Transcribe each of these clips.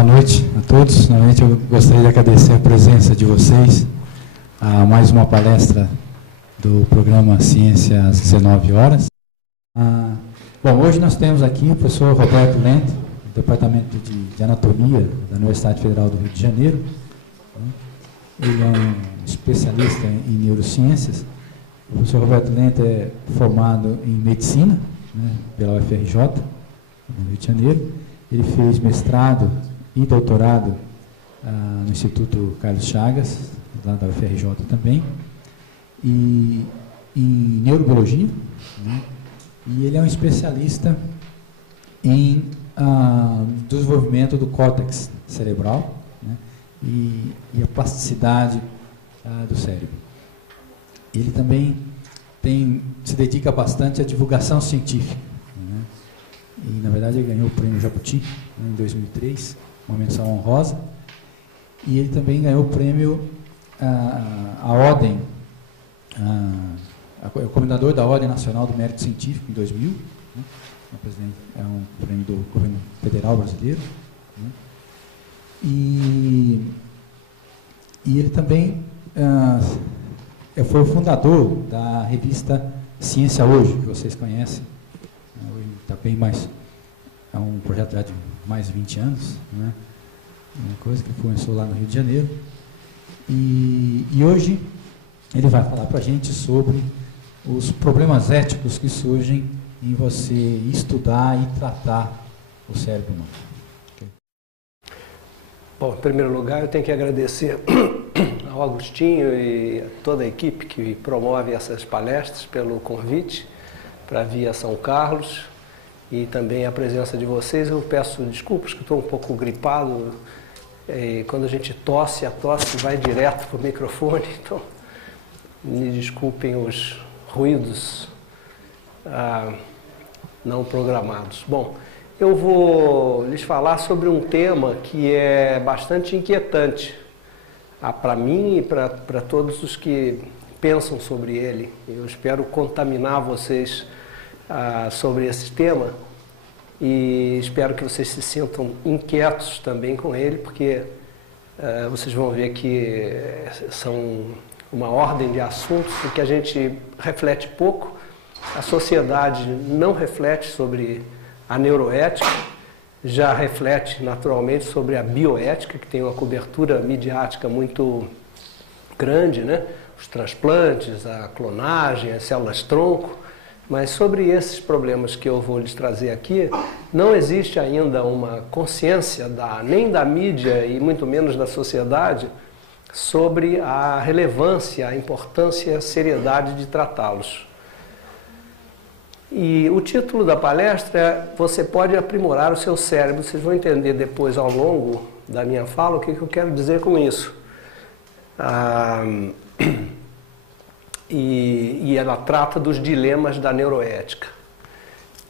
Boa noite a todos. Novamente eu gostaria de agradecer a presença de vocês a mais uma palestra do programa Ciência às 19 horas. Bom, hoje nós temos aqui o professor Roberto Lente, do Departamento de Anatomia da Universidade Federal do Rio de Janeiro. Ele é um especialista em neurociências. O professor Roberto Lente é formado em Medicina, né, pela UFRJ, no Rio de Janeiro. Ele fez mestrado e doutorado no Instituto Carlos Chagas, lá da UFRJ também, e em neurobiologia, né? E ele é um especialista em desenvolvimento do córtex cerebral, né? e a plasticidade do cérebro. Ele também se dedica bastante à divulgação científica, né? E, na verdade, ele ganhou o prêmio Jabuti, né, em 2003, uma menção honrosa, e ele também ganhou o prêmio, a Ordem, é o comendador da Ordem Nacional do Mérito Científico, em 2000, né, é um prêmio do governo federal brasileiro, né, e ele também foi o fundador da revista Ciência Hoje, que vocês conhecem. Hoje está bem mais, é um projeto já de mais de 20 anos, né? Uma coisa que começou lá no Rio de Janeiro. E hoje ele vai falar para a gente sobre os problemas éticos que surgem em você estudar e tratar o cérebro humano. Okay. Bom, em primeiro lugar, eu tenho que agradecer ao Agostinho e a toda a equipe que promove essas palestras pelo convite para vir a São Carlos e também a presença de vocês. Eu peço desculpas que estou um pouco gripado. Quando a gente tosse, a tosse vai direto para o microfone, então me desculpem os ruídos não programados. Bom, eu vou lhes falar sobre um tema que é bastante inquietante para mim e para todos os que pensam sobre ele. Eu espero contaminar vocês sobre esse tema e espero que vocês se sintam inquietos também com ele, porque vocês vão ver que são uma ordem de assuntos em que a gente reflete pouco, a sociedade não reflete sobre a neuroética, já reflete naturalmente sobre a bioética, que tem uma cobertura midiática muito grande, né? Os transplantes, a clonagem, as células-tronco, mas sobre esses problemas que eu vou lhes trazer aqui, não existe ainda uma consciência nem da mídia e muito menos da sociedade sobre a relevância, a importância e a seriedade de tratá-los. E o título da palestra é Você pode aprimorar o seu cérebro. Vocês vão entender depois, ao longo da minha fala, o que eu quero dizer com isso. E ela trata dos dilemas da neuroética.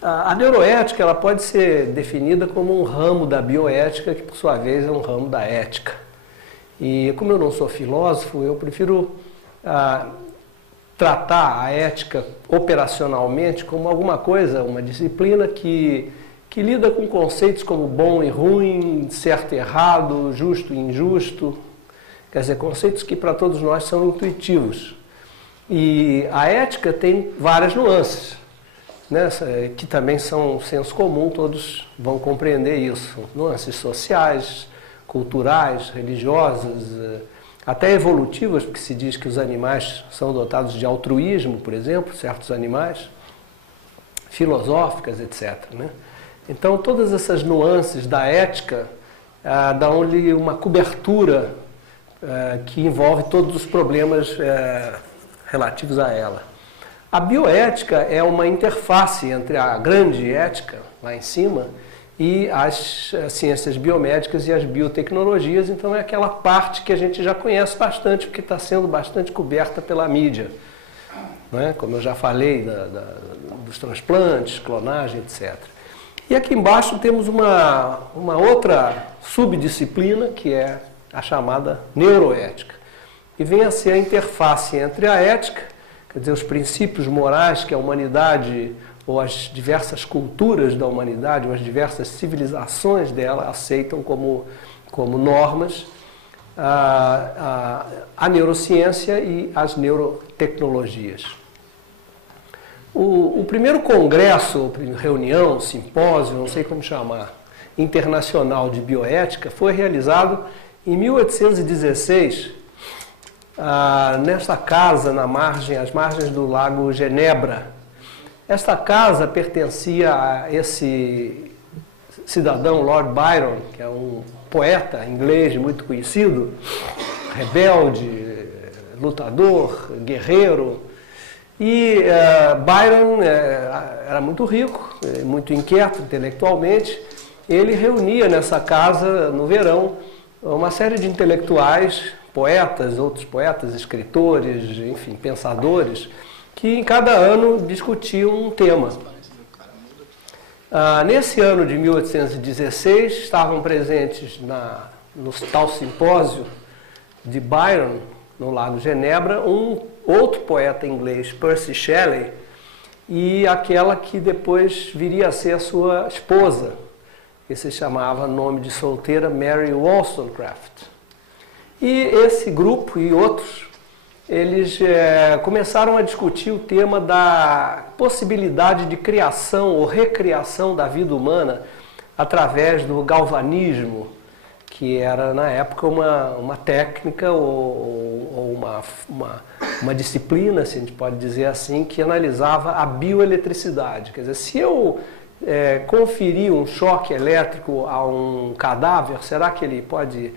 A neuroética ela pode ser definida como um ramo da bioética, que por sua vez é um ramo da ética. E como eu não sou filósofo, eu prefiro tratar a ética operacionalmente como alguma coisa, uma disciplina que lida com conceitos como bom e ruim, certo e errado, justo e injusto, quer dizer, conceitos que para todos nós são intuitivos. E a ética tem várias nuances, né, que também são senso comum, todos vão compreender isso. Nuances sociais, culturais, religiosas, até evolutivas, porque se diz que os animais são dotados de altruísmo, por exemplo, certos animais, filosóficas, etc., né? Então, todas essas nuances da ética dão-lhe uma cobertura que envolve todos os problemas relativos a ela. A bioética é uma interface entre a grande ética, lá em cima, e as ciências biomédicas e as biotecnologias. Então é aquela parte que a gente já conhece bastante, porque está sendo bastante coberta pela mídia, né? Como eu já falei, dos transplantes, clonagem, etc. E aqui embaixo temos uma outra subdisciplina, que é a chamada neuroética, que vem a ser a interface entre a ética, quer dizer, os princípios morais que a humanidade ou as diversas culturas da humanidade, ou as diversas civilizações dela aceitam como normas a neurociência e as neurotecnologias. O primeiro congresso, reunião, simpósio, não sei como chamar, internacional de bioética foi realizado em 1816, nesta casa às margens do lago Genebra. Esta casa pertencia a esse cidadão, Lord Byron, que é um poeta inglês muito conhecido, rebelde, lutador, guerreiro. E Byron era muito rico, muito inquieto intelectualmente. Ele reunia nessa casa, no verão, uma série de intelectuais, poetas, outros poetas, escritores, enfim, pensadores, que em cada ano discutiam um tema. Nesse ano de 1816, estavam presentes no tal simpósio de Byron, no Lago Genebra, um outro poeta inglês, Percy Shelley, e aquela que depois viria a ser a sua esposa, que se chamava, nome de solteira, Mary Wollstonecraft. E esse grupo e outros, eles começaram a discutir o tema da possibilidade de criação ou recriação da vida humana através do galvanismo, que era, na época, uma técnica ou uma disciplina, se a gente pode dizer assim, que analisava a bioeletricidade. Quer dizer, se eu conferir um choque elétrico a um cadáver, será que ele pode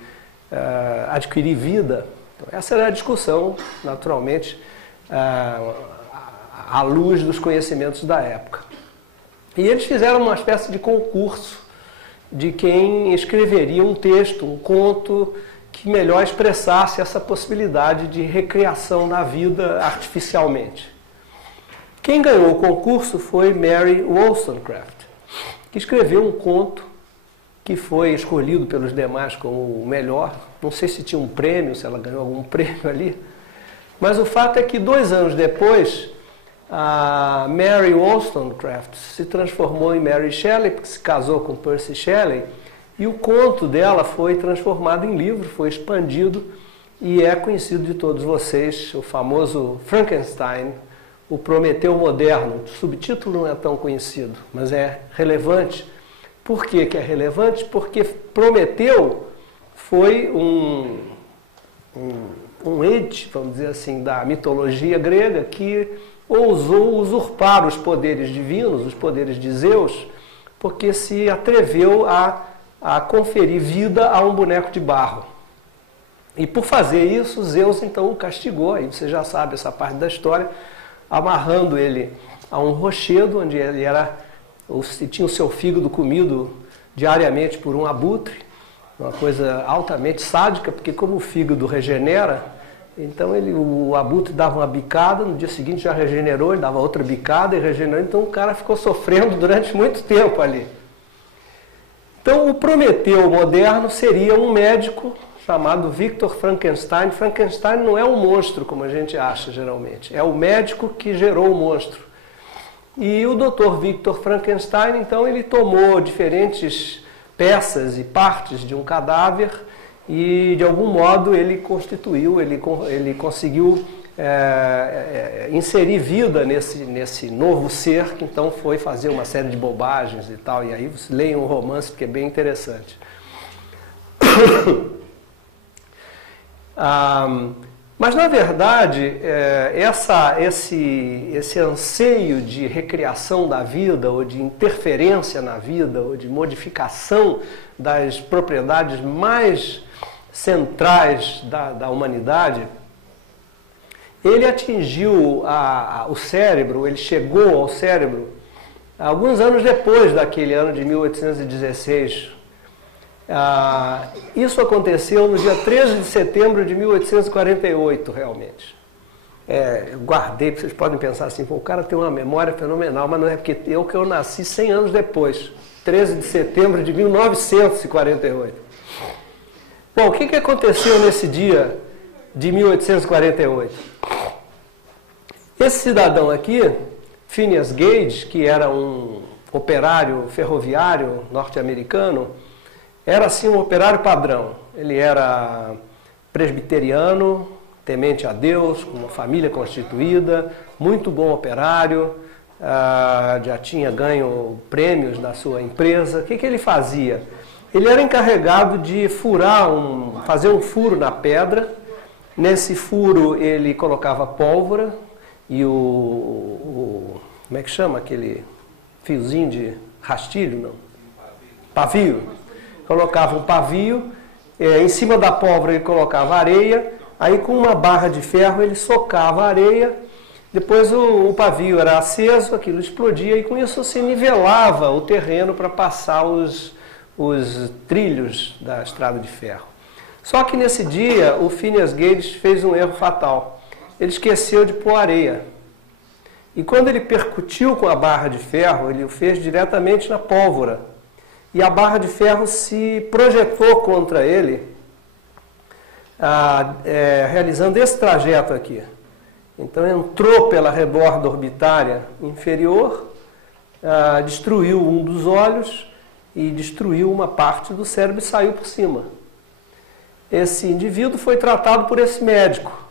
adquirir vida? Então, essa era a discussão, naturalmente, à luz dos conhecimentos da época. E eles fizeram uma espécie de concurso de quem escreveria um texto, um conto, que melhor expressasse essa possibilidade de recriação da vida artificialmente. Quem ganhou o concurso foi Mary Wollstonecraft, que escreveu um conto que foi escolhido pelos demais como o melhor. Não sei se tinha um prêmio, se ela ganhou algum prêmio ali, mas o fato é que 2 anos depois, a Mary Wollstonecraft se transformou em Mary Shelley, porque se casou com Percy Shelley, e o conto dela foi transformado em livro, foi expandido e é conhecido de todos vocês, o famoso Frankenstein, o Prometeu Moderno. O subtítulo não é tão conhecido, mas é relevante. Por que que é relevante? Porque Prometeu foi um ente, vamos dizer assim, da mitologia grega que ousou usurpar os poderes divinos, os poderes de Zeus, porque se atreveu a conferir vida a um boneco de barro. E por fazer isso, Zeus então o castigou, aí você já sabe essa parte da história, amarrando ele a um rochedo, onde ele tinha o seu fígado comido diariamente por um abutre, uma coisa altamente sádica, porque como o fígado regenera, então o abutre dava uma bicada, no dia seguinte já regenerou, ele dava outra bicada e regenerou, então o cara ficou sofrendo durante muito tempo ali. Então o Prometeu moderno seria um médico chamado Victor Frankenstein. Frankenstein não é um monstro, como a gente acha geralmente, é o médico que gerou o monstro. E o Dr. Victor Frankenstein, então, ele tomou diferentes peças e partes de um cadáver e, de algum modo, ele conseguiu inserir vida nesse novo ser, que então foi fazer uma série de bobagens e tal. E aí você leia um romance, porque é bem interessante. Mas, na verdade, esse anseio de recriação da vida, ou de interferência na vida, ou de modificação das propriedades mais centrais da humanidade, ele atingiu o cérebro, ele chegou ao cérebro alguns anos depois daquele ano de 1816. Isso aconteceu no dia 13 de setembro de 1848, realmente. Eu guardei, vocês podem pensar assim, o cara tem uma memória fenomenal, mas não é porque eu nasci 100 anos depois, 13 de setembro de 1948. Bom, o que aconteceu nesse dia de 1848? Esse cidadão aqui Phineas Gage, que era um operário ferroviário norte-americano, era assim um operário padrão. Ele era presbiteriano, temente a Deus, com uma família constituída, muito bom operário, já tinha ganho prêmios na sua empresa. O que ele fazia? Ele era encarregado de fazer um furo na pedra. Nesse furo ele colocava pólvora e como é que chama aquele fiozinho de rastilho? Não? Pavio. Colocava um pavio, em cima da pólvora ele colocava areia, aí com uma barra de ferro ele socava a areia, depois o pavio era aceso, aquilo explodia e com isso se nivelava o terreno para passar os trilhos da estrada de ferro. Só que nesse dia o Phineas Gage fez um erro fatal. Ele esqueceu de pôr areia. E quando ele percutiu com a barra de ferro, ele o fez diretamente na pólvora. E a barra de ferro se projetou contra ele, realizando esse trajeto aqui. Então entrou pela reborda orbitária inferior, destruiu um dos olhos e destruiu uma parte do cérebro e saiu por cima. Esse indivíduo foi tratado por esse médico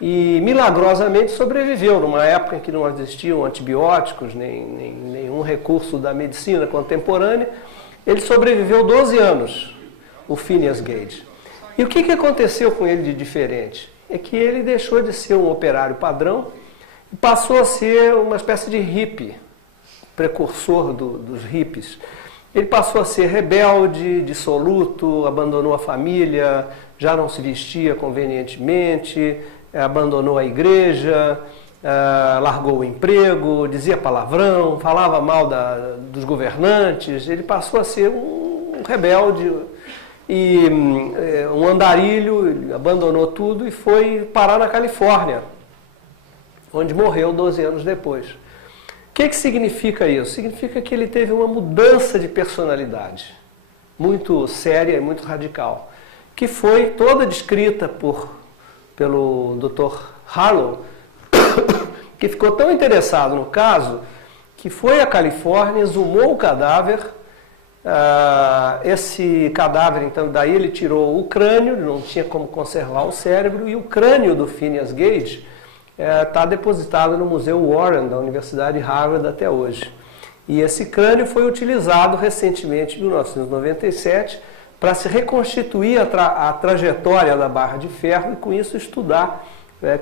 e milagrosamente sobreviveu, numa época em que não existiam antibióticos, nem nenhum recurso da medicina contemporânea. Ele sobreviveu 12 anos, o Phineas Gage. E o que aconteceu com ele de diferente? É que ele deixou de ser um operário padrão e passou a ser uma espécie de hippie, precursor dos hippies. Ele passou a ser rebelde, dissoluto, abandonou a família, já não se vestia convenientemente, abandonou a igreja, largou o emprego, dizia palavrão, falava mal dos governantes. Ele passou a ser um rebelde e um andarilho, ele abandonou tudo e foi parar na Califórnia, onde morreu 12 anos depois. O que significa isso? Significa que ele teve uma mudança de personalidade muito séria e muito radical, que foi toda descrita pelo Dr. Harlow, que ficou tão interessado no caso que foi à Califórnia, exumou o cadáver. Esse cadáver, então, daí ele tirou o crânio, não tinha como conservar o cérebro, e o crânio do Phineas Gage está depositado no Museu Warren, da Universidade de Harvard, até hoje. E esse crânio foi utilizado recentemente, em 1997, para se reconstituir a trajetória da barra de ferro e, com isso, estudar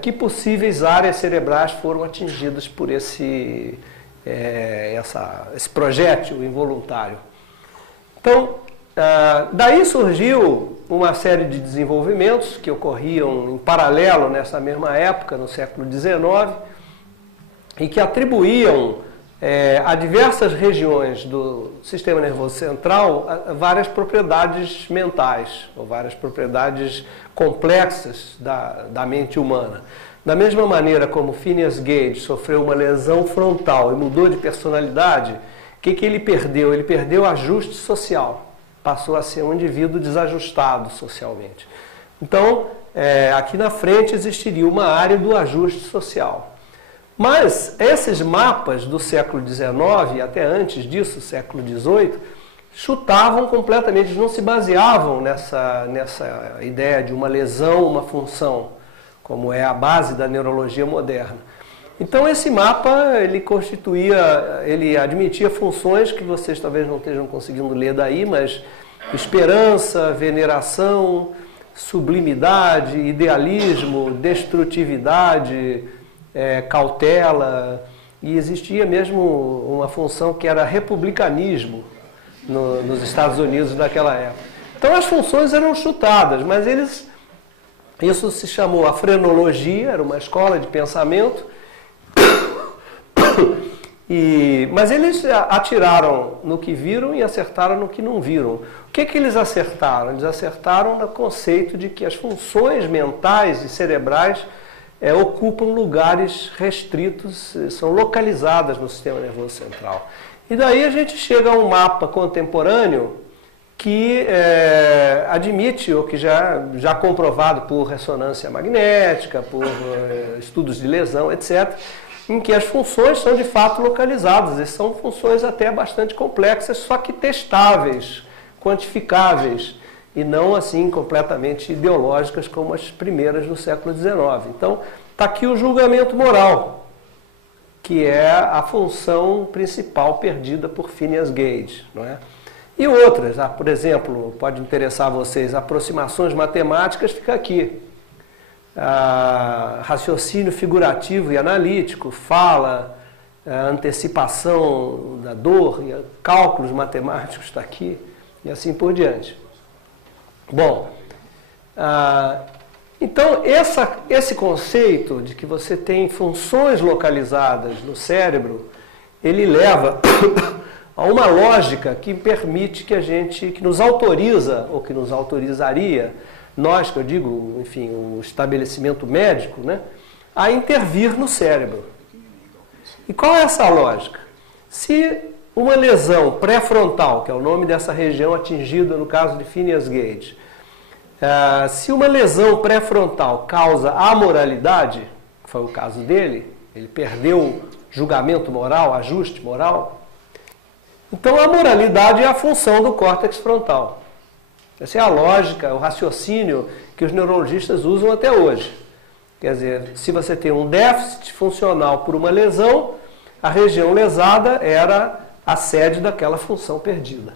que possíveis áreas cerebrais foram atingidas por esse projétil involuntário. Então, daí surgiu uma série de desenvolvimentos que ocorriam em paralelo nessa mesma época, no século XIX, e que atribuíam a diversas regiões do sistema nervoso central várias propriedades mentais, ou várias propriedades complexas da mente humana. Da mesma maneira como Phineas Gage sofreu uma lesão frontal e mudou de personalidade, o que ele perdeu? Ele perdeu o ajuste social, passou a ser um indivíduo desajustado socialmente. Então, aqui na frente existiria uma área do ajuste social. Mas esses mapas do século XIX, e até antes disso, século XVIII, chutavam completamente, não se baseavam nessa ideia de uma lesão, uma função, como é a base da neurologia moderna. Então esse mapa, ele admitia funções que vocês talvez não estejam conseguindo ler daí, mas esperança, veneração, sublimidade, idealismo, destrutividade, cautela, e existia mesmo uma função que era republicanismo nos Estados Unidos naquela época. Então as funções eram chutadas, mas isso se chamou a frenologia, era uma escola de pensamento, mas eles atiraram no que viram e acertaram no que não viram. O que eles acertaram? Eles acertaram no conceito de que as funções mentais e cerebrais ocupam lugares restritos, são localizadas no sistema nervoso central. E daí a gente chega a um mapa contemporâneo que admite, ou que já comprovado por ressonância magnética, por estudos de lesão, etc., em que as funções são de fato localizadas, e são funções até bastante complexas, só que testáveis, quantificáveis, e não assim completamente ideológicas como as primeiras do século XIX. Então, está aqui o julgamento moral, que é a função principal perdida por Phineas Gage, não é? E outras, por exemplo, pode interessar a vocês, aproximações matemáticas, fica aqui. Raciocínio figurativo e analítico, fala, antecipação da dor, cálculos matemáticos está aqui, e assim por diante. Bom, então esse conceito de que você tem funções localizadas no cérebro, ele leva a uma lógica que permite que nos autoriza, ou que nos autorizaria, nós, que eu digo, enfim, o estabelecimento médico, né, a intervir no cérebro. E qual é essa lógica? Se uma lesão pré-frontal, que é o nome dessa região atingida no caso de Phineas Gage, se uma lesão pré-frontal causa amoralidade, que foi o caso dele, ele perdeu julgamento moral, ajuste moral, então a moralidade é a função do córtex frontal. Essa é a lógica, o raciocínio que os neurologistas usam até hoje. Quer dizer, se você tem um déficit funcional por uma lesão, a região lesada era a sede daquela função perdida.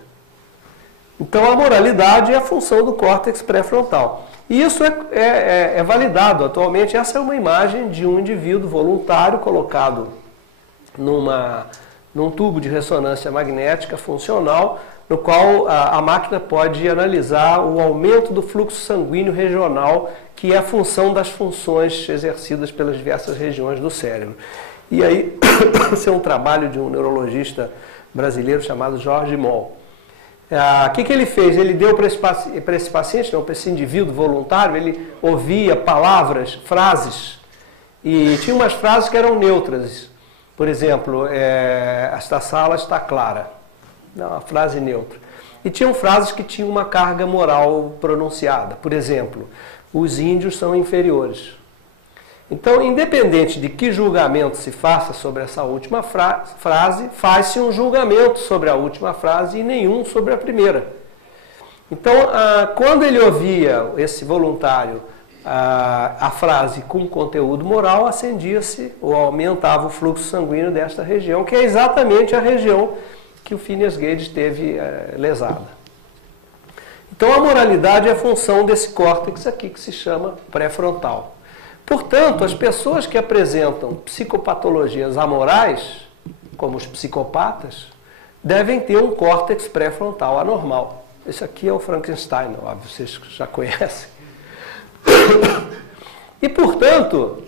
Então a moralidade é a função do córtex pré-frontal. E isso é validado atualmente. Essa é uma imagem de um indivíduo voluntário colocado num tubo de ressonância magnética funcional, no qual a máquina pode analisar o aumento do fluxo sanguíneo regional, que é a função das funções exercidas pelas diversas regiões do cérebro. E aí, esse é um trabalho de um neurologista brasileiro chamado Jorge Moll. O que ele fez? Ele deu para esse paciente, para esse indivíduo voluntário, ele ouvia palavras, frases, e tinha umas frases que eram neutras. Por exemplo, esta sala está clara. Uma frase neutra. E tinham frases que tinham uma carga moral pronunciada. Por exemplo, os índios são inferiores. Então, independente de que julgamento se faça sobre essa última frase, faz-se um julgamento sobre a última frase e nenhum sobre a primeira. Então, quando ele ouvia, esse voluntário, a frase com conteúdo moral, acendia-se ou aumentava o fluxo sanguíneo desta região, que é exatamente a região que o Phineas Gage teve lesada. Então a moralidade é a função desse córtex aqui que se chama pré-frontal. Portanto, as pessoas que apresentam psicopatologias amorais, como os psicopatas, devem ter um córtex pré-frontal anormal. Esse aqui é o Frankenstein, óbvio, vocês já conhecem. E, portanto,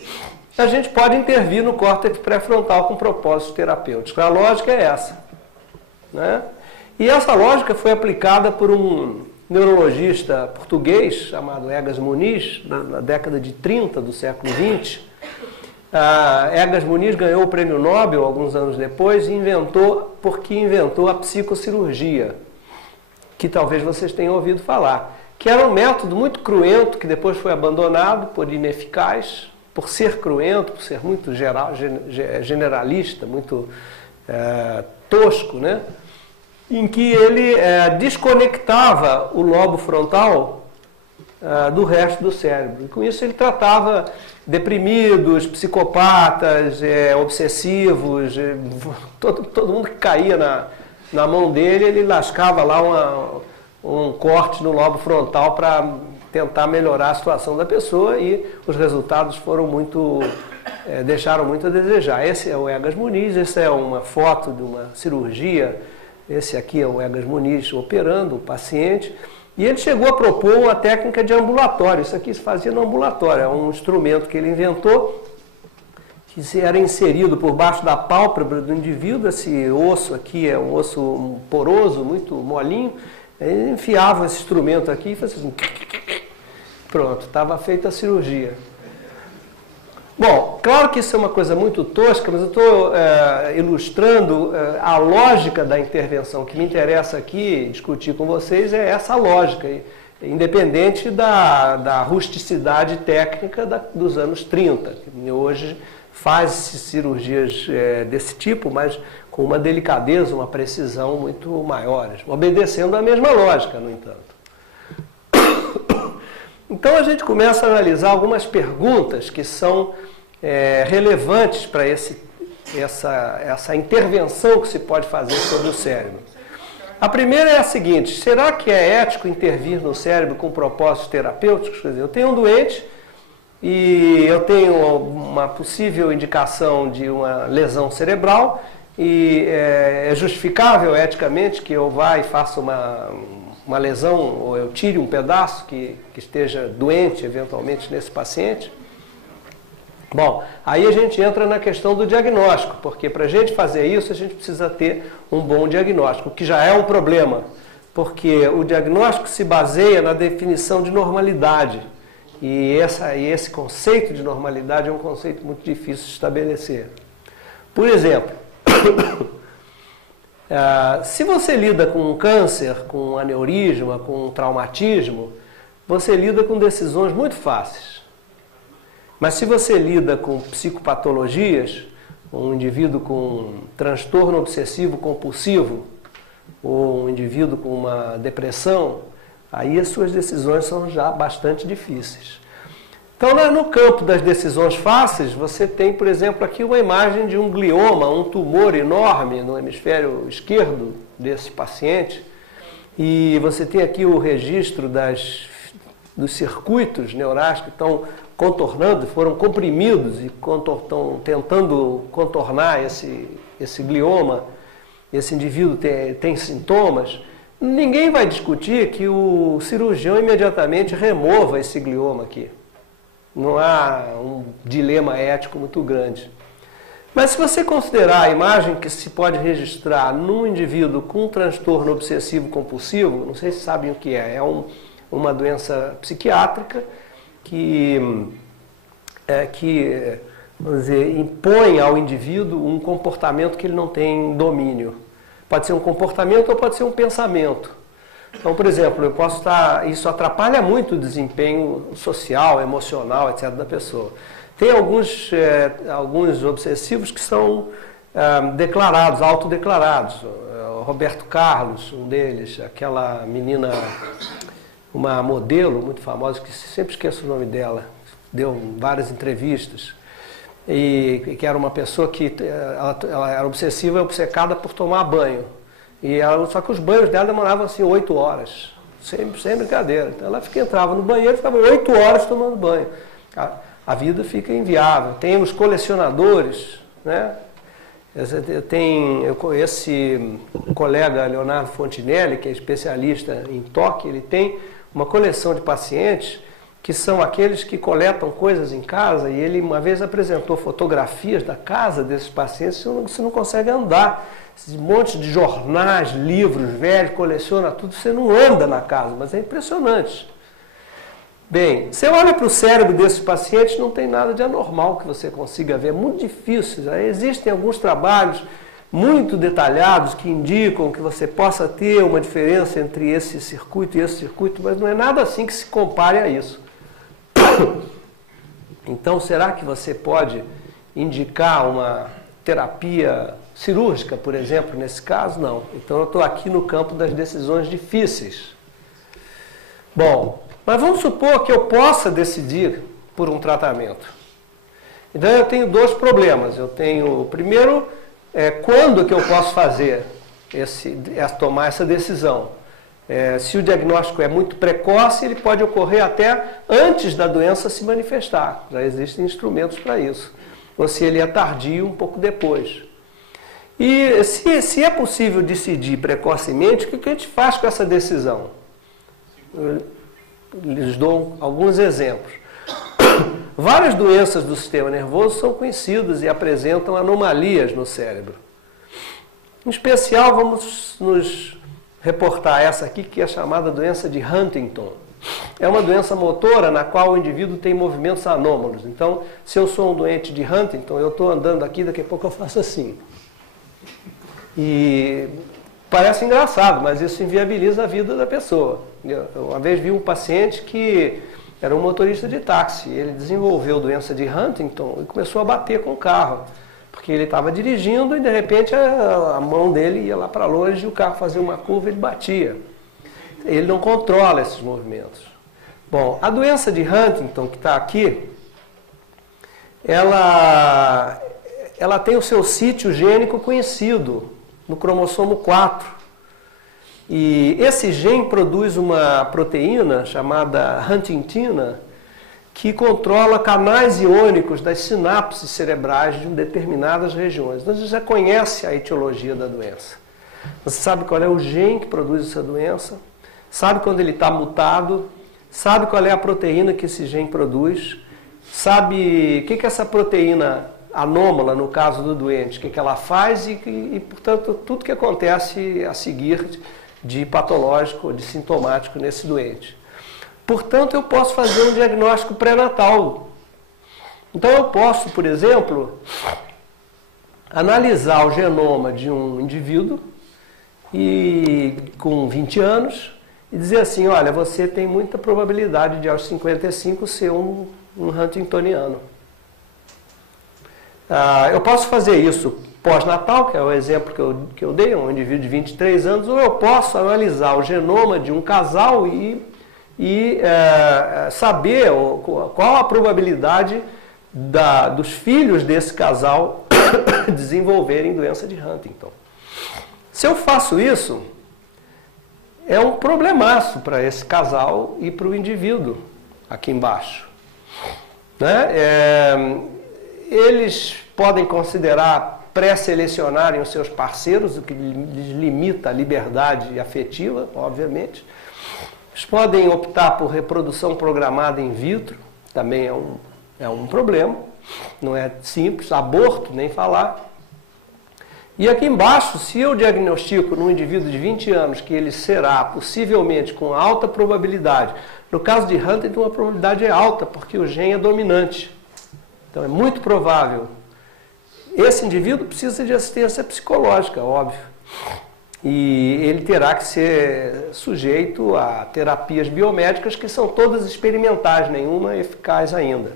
a gente pode intervir no córtex pré-frontal com propósito terapêutico. A lógica é essa. Né? E essa lógica foi aplicada por um neurologista português chamado Egas Muniz, na década de 30 do século XX. Egas Muniz ganhou o prêmio Nobel alguns anos depois porque inventou a psicocirurgia, que talvez vocês tenham ouvido falar, que era um método muito cruento, que depois foi abandonado por ineficaz, por ser cruento, por ser muito generalista, muito tosco, né? Em que ele desconectava o lobo frontal do resto do cérebro. E com isso ele tratava deprimidos, psicopatas, obsessivos, todo mundo que caía na mão dele, ele lascava lá um corte no lobo frontal para tentar melhorar a situação da pessoa, e os resultados foram deixaram muito a desejar. Esse é o Egas Muniz, essa é uma foto de uma cirurgia. Esse aqui é o Egas Muniz operando o paciente, e ele chegou a propor uma técnica de ambulatório. Isso aqui se fazia no ambulatório, é um instrumento que ele inventou, que era inserido por baixo da pálpebra do indivíduo. Esse osso aqui é um osso poroso, muito molinho. Ele enfiava esse instrumento aqui e fazia assim, pronto, estava feita a cirurgia. Bom, claro que isso é uma coisa muito tosca, mas eu estou ilustrando a lógica da intervenção. O que me interessa aqui discutir com vocês é essa lógica, independente da rusticidade técnica dos anos 30. Hoje faz cirurgias desse tipo, mas com uma delicadeza, uma precisão muito maiores, obedecendo a mesma lógica, no entanto. Então a gente começa a analisar algumas perguntas que são relevantes para essa intervenção que se pode fazer sobre o cérebro. A primeira é a seguinte: será que é ético intervir no cérebro com propósitos terapêuticos? Quer dizer, eu tenho um doente e eu tenho uma possível indicação de uma lesão cerebral e é justificável eticamente que eu vá e faça uma lesão ou eu tire um pedaço que esteja doente eventualmente nesse paciente? Bom, aí a gente entra na questão do diagnóstico, porque para a gente fazer isso a gente precisa ter um bom diagnóstico, que já é um problema, porque o diagnóstico se baseia na definição de normalidade, e esse conceito de normalidade é um conceito muito difícil de estabelecer. Por exemplo, se você lida com um câncer, com um aneurisma, com um traumatismo, você lida com decisões muito fáceis. Mas se você lida com psicopatologias, um indivíduo com transtorno obsessivo compulsivo, ou um indivíduo com uma depressão, aí as suas decisões são já bastante difíceis. Então, no campo das decisões fáceis, você tem, por exemplo, aqui uma imagem de um glioma, um tumor enorme no hemisfério esquerdo desse paciente, e você tem aqui o registro dos circuitos neurais que estão contornando, foram comprimidos e estão tentando contornar esse glioma. Esse indivíduo tem sintomas. Ninguém vai discutir que o cirurgião imediatamente remova esse glioma aqui. Não há um dilema ético muito grande. Mas se você considerar a imagem que se pode registrar num indivíduo com um transtorno obsessivo compulsivo, não sei se sabem o que é uma doença psiquiátrica que vamos dizer, impõe ao indivíduo um comportamento que ele não tem domínio. Pode ser um comportamento ou pode ser um pensamento. Então, por exemplo, isso atrapalha muito o desempenho social, emocional, etc. da pessoa. Tem alguns obsessivos que são declarados, autodeclarados. O Roberto Carlos, um deles, aquela menina, uma modelo muito famosa, que sempre esqueço o nome dela, deu várias entrevistas, e que era uma pessoa que ela era obsessiva e obcecada por tomar banho. Só que os banhos dela demoravam assim 8 horas, sem brincadeira. Então ela entrava no banheiro e ficava 8 horas tomando banho. A vida fica inviável. Tem os colecionadores, né? Esse colega Leonardo Fontinelli, que é especialista em toque, ele tem uma coleção de pacientes que são aqueles que coletam coisas em casa, e ele uma vez apresentou fotografias da casa desses pacientes, você não consegue andar. Esse monte de jornais, livros velhos, coleciona tudo, você não anda na casa, mas é impressionante. Bem, você olha para o cérebro desses pacientes, não tem nada de anormal que você consiga ver, é muito difícil. Existem alguns trabalhos muito detalhados que indicam que você possa ter uma diferença entre esse circuito e esse circuito, mas não é nada assim que se compare a isso. Então, será que você pode indicar uma terapia cirúrgica, por exemplo, nesse caso? Não. Então, eu estou aqui no campo das decisões difíceis. Bom, mas vamos supor que eu possa decidir por um tratamento. Então, eu tenho dois problemas. Eu tenho, primeiro, quando que eu posso fazer tomar essa decisão? Se o diagnóstico é muito precoce, ele pode ocorrer até antes da doença se manifestar. Já existem instrumentos para isso. Ou se ele é tardio, um pouco depois. E se é possível decidir precocemente, o que a gente faz com essa decisão? Eu lhes dou alguns exemplos. Várias doenças do sistema nervoso são conhecidas e apresentam anomalias no cérebro. Em especial, vamos nos reportar essa aqui, que é chamada doença de Huntington. É uma doença motora na qual o indivíduo tem movimentos anômalos. Então, se eu sou um doente de Huntington, eu estou andando aqui, daqui a pouco eu faço assim. E parece engraçado, mas isso inviabiliza a vida da pessoa. Eu uma vez vi um paciente que era um motorista de táxi. Ele desenvolveu doença de Huntington e começou a bater com o carro. Porque ele estava dirigindo e de repente a mão dele ia lá para longe e o carro fazia uma curva e ele batia. Ele não controla esses movimentos. Bom, a doença de Huntington, que está aqui, ela tem o seu sítio gênico conhecido no cromossomo 4. E esse gene produz uma proteína chamada huntingtina, que controla canais iônicos das sinapses cerebrais de determinadas regiões. Então, você já conhece a etiologia da doença. Você sabe qual é o gene que produz essa doença, sabe quando ele está mutado, sabe qual é a proteína que esse gene produz, sabe o que essa proteína anômala, no caso do doente, o que ela faz e, portanto, tudo que acontece a seguir de patológico, de sintomático nesse doente. Portanto, eu posso fazer um diagnóstico pré-natal. Então, eu posso, por exemplo, analisar o genoma de um indivíduo com 20 anos e dizer assim, olha, você tem muita probabilidade de aos 55 ser um huntingtoniano. Eu posso fazer isso pós-natal, que é o exemplo que eu dei, um indivíduo de 23 anos, ou eu posso analisar o genoma de um casal e saber qual a probabilidade dos filhos desse casal desenvolverem doença de Huntington. Se eu faço isso, é um problemaço para esse casal e para o indivíduo aqui embaixo. Né? Eles podem considerar pré-selecionarem os seus parceiros, o que lhes limita a liberdade afetiva, obviamente. Eles podem optar por reprodução programada in vitro, também é um problema, não é simples, aborto, nem falar. E aqui embaixo, se eu diagnostico num indivíduo de 20 anos que ele será possivelmente com alta probabilidade, no caso de Huntington a probabilidade é alta, porque o gene é dominante. Então é muito provável. Esse indivíduo precisa de assistência psicológica, óbvio. E ele terá que ser sujeito a terapias biomédicas que são todas experimentais, nenhuma eficaz ainda.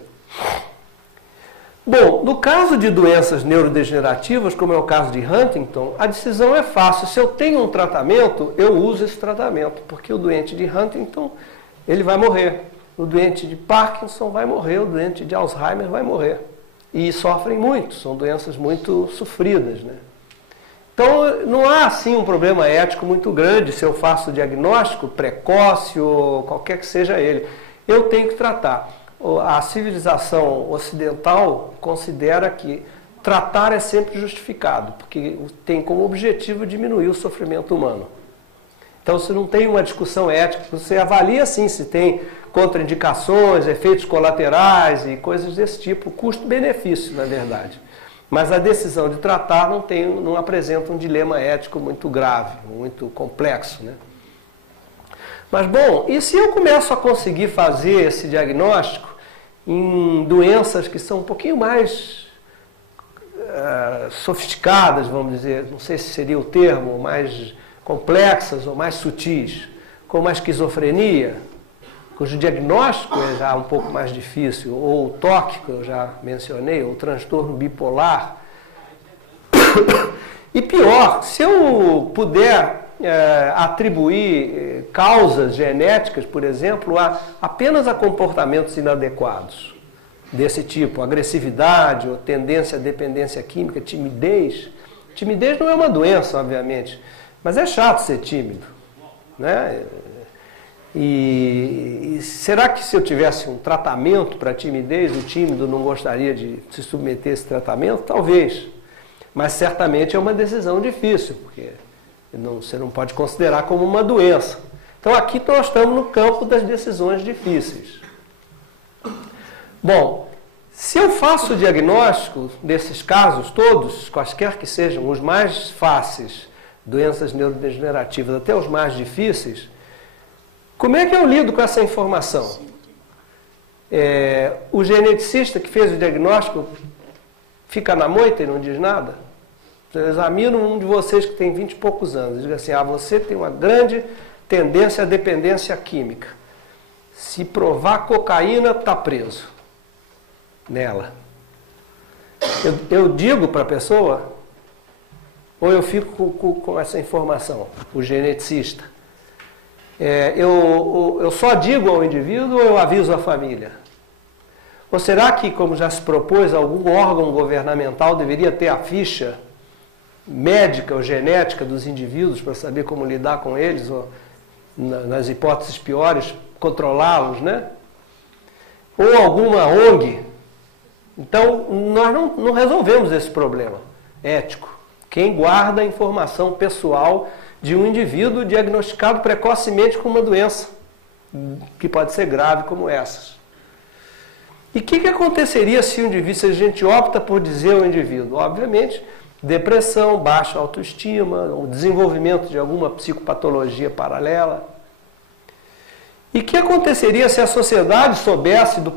Bom, no caso de doenças neurodegenerativas, como é o caso de Huntington, a decisão é fácil. Se eu tenho um tratamento, eu uso esse tratamento, porque o doente de Huntington, ele vai morrer. O doente de Parkinson vai morrer, o doente de Alzheimer vai morrer. E sofrem muito, são doenças muito sofridas, né? Então, não há, assim, um problema ético muito grande se eu faço diagnóstico precoce ou qualquer que seja ele. Eu tenho que tratar. A civilização ocidental considera que tratar é sempre justificado, porque tem como objetivo diminuir o sofrimento humano. Então, você não tem uma discussão ética, você avalia, sim, se tem contraindicações, efeitos colaterais e coisas desse tipo, custo-benefício, na verdade. Mas a decisão de tratar não apresenta um dilema ético muito grave, muito complexo, né? Mas, bom, e se eu começo a conseguir fazer esse diagnóstico em doenças que são um pouquinho mais sofisticadas, vamos dizer, não sei se seria o termo, mais complexas ou mais sutis, como a esquizofrenia, cujo diagnóstico é já um pouco mais difícil, ou o TOC, que eu já mencionei, ou o transtorno bipolar. E pior, se eu puder atribuir causas genéticas, por exemplo, apenas a comportamentos inadequados desse tipo, agressividade ou tendência à dependência química, timidez. Timidez não é uma doença, obviamente, mas é chato ser tímido, né? E será que se eu tivesse um tratamento para timidez, o tímido não gostaria de se submeter a esse tratamento? Talvez. Mas certamente é uma decisão difícil, porque você não pode considerar como uma doença. Então aqui nós estamos no campo das decisões difíceis. Bom, se eu faço o diagnóstico desses casos todos, quaisquer que sejam os mais fáceis, doenças neurodegenerativas, até os mais difíceis, como é que eu lido com essa informação? O geneticista que fez o diagnóstico fica na moita e não diz nada? Eu examino um de vocês que tem 20 e poucos anos e digo assim, você tem uma grande tendência à dependência química. Se provar cocaína, está preso nela. Eu digo para a pessoa, ou eu fico com essa informação, o geneticista. Eu só digo ao indivíduo ou eu aviso a família? Ou será que, como já se propôs, algum órgão governamental deveria ter a ficha médica ou genética dos indivíduos para saber como lidar com eles, ou, nas hipóteses piores, controlá-los, né? Ou alguma ONG? Então, nós não resolvemos esse problema ético. Quem guarda a informação pessoal de um indivíduo diagnosticado precocemente com uma doença, que pode ser grave como essas. E o que aconteceria se a gente opta por dizer ao indivíduo? Obviamente, depressão, baixa autoestima, o desenvolvimento de alguma psicopatologia paralela. E o que aconteceria se a sociedade soubesse da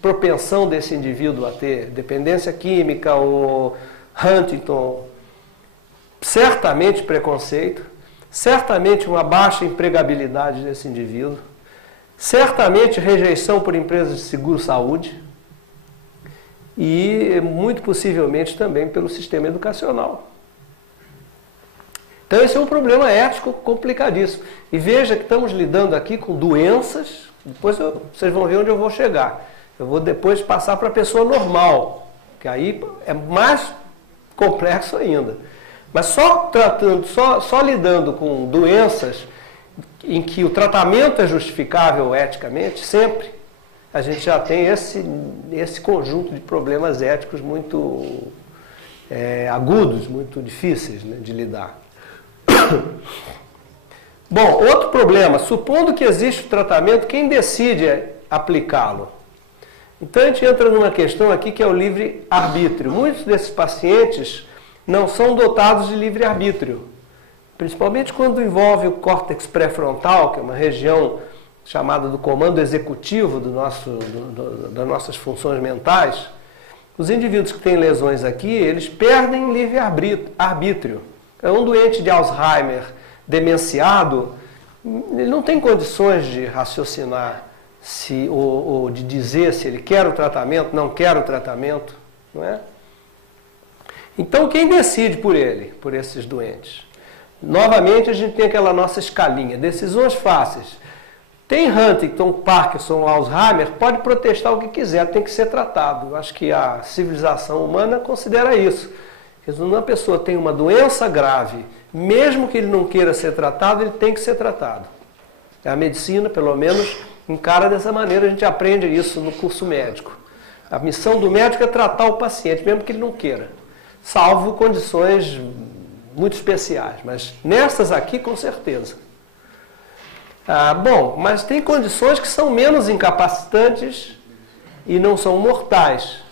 propensão desse indivíduo a ter dependência química ou Huntington? Certamente preconceito, certamente uma baixa empregabilidade desse indivíduo, certamente rejeição por empresas de seguro-saúde e, muito possivelmente, também pelo sistema educacional. Então, esse é um problema ético complicadíssimo. E veja que estamos lidando aqui com doenças, depois vocês vão ver onde eu vou chegar. Eu vou depois passar para a pessoa normal, que aí é mais complexo ainda. Mas só lidando com doenças em que o tratamento é justificável eticamente, sempre, a gente já tem esse conjunto de problemas éticos muito agudos, muito difíceis, né, de lidar. Bom, outro problema, supondo que existe o tratamento, quem decide aplicá-lo? Então a gente entra numa questão aqui que é o livre-arbítrio. Muitos desses pacientes não são dotados de livre-arbítrio, principalmente quando envolve o córtex pré-frontal, que é uma região chamada do comando executivo das nossas funções mentais. Os indivíduos que têm lesões aqui, eles perdem livre-arbítrio. É um doente de Alzheimer demenciado, ele não tem condições de raciocinar ou de dizer se ele quer o tratamento, não quer o tratamento, não é? Então, quem decide por ele, por esses doentes? Novamente, a gente tem aquela nossa escalinha, decisões fáceis. Tem Huntington, Parkinson, Alzheimer, pode protestar o que quiser, tem que ser tratado. Eu acho que a civilização humana considera isso. Quando uma pessoa tem uma doença grave, mesmo que ele não queira ser tratado, ele tem que ser tratado. A medicina, pelo menos, encara dessa maneira, a gente aprende isso no curso médico. A missão do médico é tratar o paciente, mesmo que ele não queira, salvo condições muito especiais, mas nessas aqui, com certeza. Bom, mas tem condições que são menos incapacitantes e não são mortais.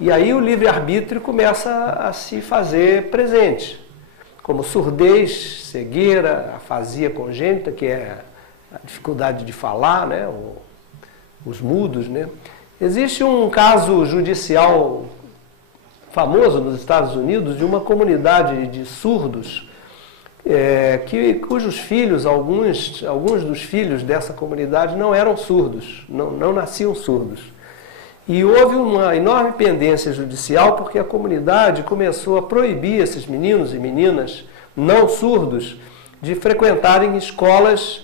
E aí o livre-arbítrio começa a se fazer presente, como surdez, cegueira, afasia congênita, que é a dificuldade de falar, né? Os mudos, né? Existe um caso judicial famoso nos Estados Unidos de uma comunidade de surdos, cujos filhos, alguns dos filhos dessa comunidade não eram surdos, não nasciam surdos. E houve uma enorme pendência judicial porque a comunidade começou a proibir esses meninos e meninas não surdos de frequentarem escolas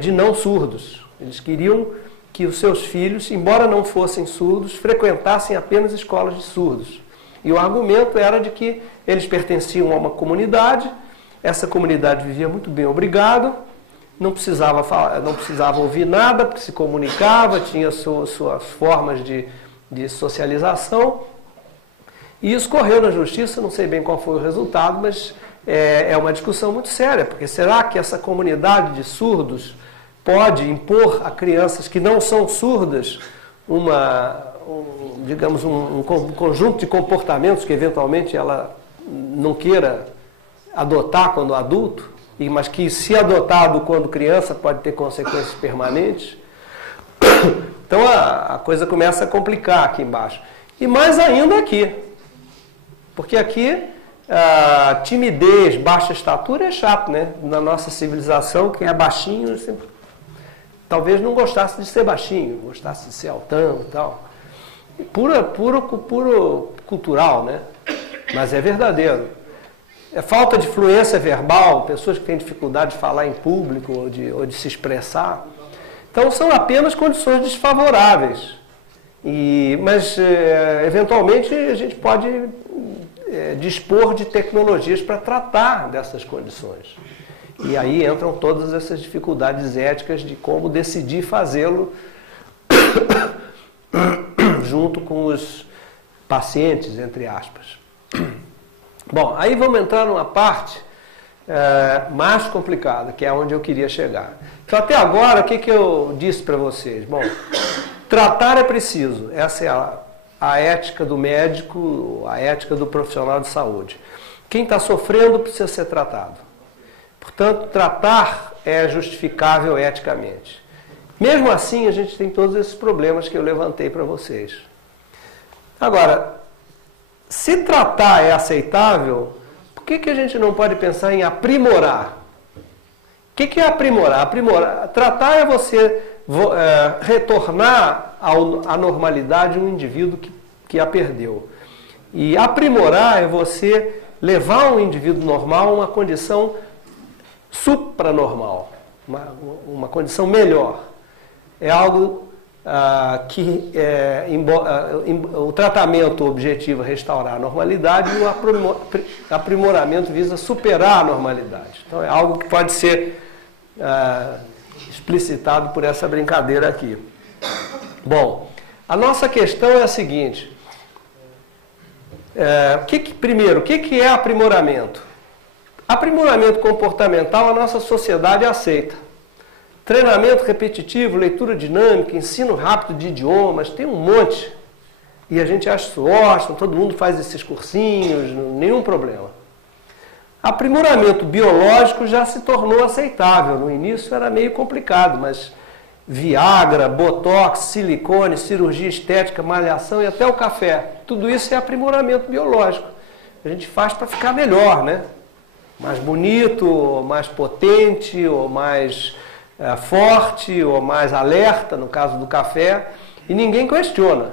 de não surdos. Eles queriam que os seus filhos, embora não fossem surdos, frequentassem apenas escolas de surdos. E o argumento era de que eles pertenciam a uma comunidade, essa comunidade vivia muito bem obrigado, não precisava falar, não precisava ouvir nada, porque se comunicava, tinha suas formas de socialização. E isso correu na justiça, não sei bem qual foi o resultado, mas é uma discussão muito séria, porque será que essa comunidade de surdos pode impor a crianças que não são surdas um conjunto de comportamentos que eventualmente ela não queira adotar quando adulto, mas que, se adotado quando criança, pode ter consequências permanentes? Então a coisa começa a complicar aqui embaixo. E mais ainda aqui, porque aqui a timidez, baixa estatura é chato, né? Na nossa civilização, quem é baixinho sempre talvez não gostasse de ser baixinho, gostasse de ser altão e tal. Puro cultural, né? Mas é verdadeiro. É falta de fluência verbal, pessoas que têm dificuldade de falar em público ou de se expressar. Então, são apenas condições desfavoráveis. Mas, eventualmente, a gente pode dispor de tecnologias para tratar dessas condições. E aí entram todas essas dificuldades éticas de como decidir fazê-lo junto com os pacientes, entre aspas. Bom, aí vamos entrar numa parte mais complicada, que é onde eu queria chegar. Então, até agora, o que eu disse para vocês? Bom, tratar é preciso. Essa é a ética do médico, a ética do profissional de saúde. Quem está sofrendo precisa ser tratado. Portanto, tratar é justificável eticamente. Mesmo assim, a gente tem todos esses problemas que eu levantei para vocês. Agora, se tratar é aceitável, por que a gente não pode pensar em aprimorar? O que é aprimorar? Tratar é você retornar à normalidade um indivíduo que a perdeu. E aprimorar é você levar um indivíduo normal a uma condição supranormal, uma condição melhor. É algo o tratamento objetivo é restaurar a normalidade e o aprimoramento visa superar a normalidade. Então é algo que pode ser explicitado por essa brincadeira aqui. Bom, a nossa questão é a seguinte. Primeiro, o que é aprimoramento? Aprimoramento comportamental a nossa sociedade aceita. Treinamento repetitivo, leitura dinâmica, ensino rápido de idiomas, tem um monte. E a gente acha isso ótimo, todo mundo faz esses cursinhos, nenhum problema. Aprimoramento biológico já se tornou aceitável. No início era meio complicado, mas Viagra, Botox, silicone, cirurgia estética, malhação e até o café. Tudo isso é aprimoramento biológico. A gente faz para ficar melhor, né? Mais bonito, ou mais potente, ou mais forte, ou mais alerta, no caso do café, e ninguém questiona.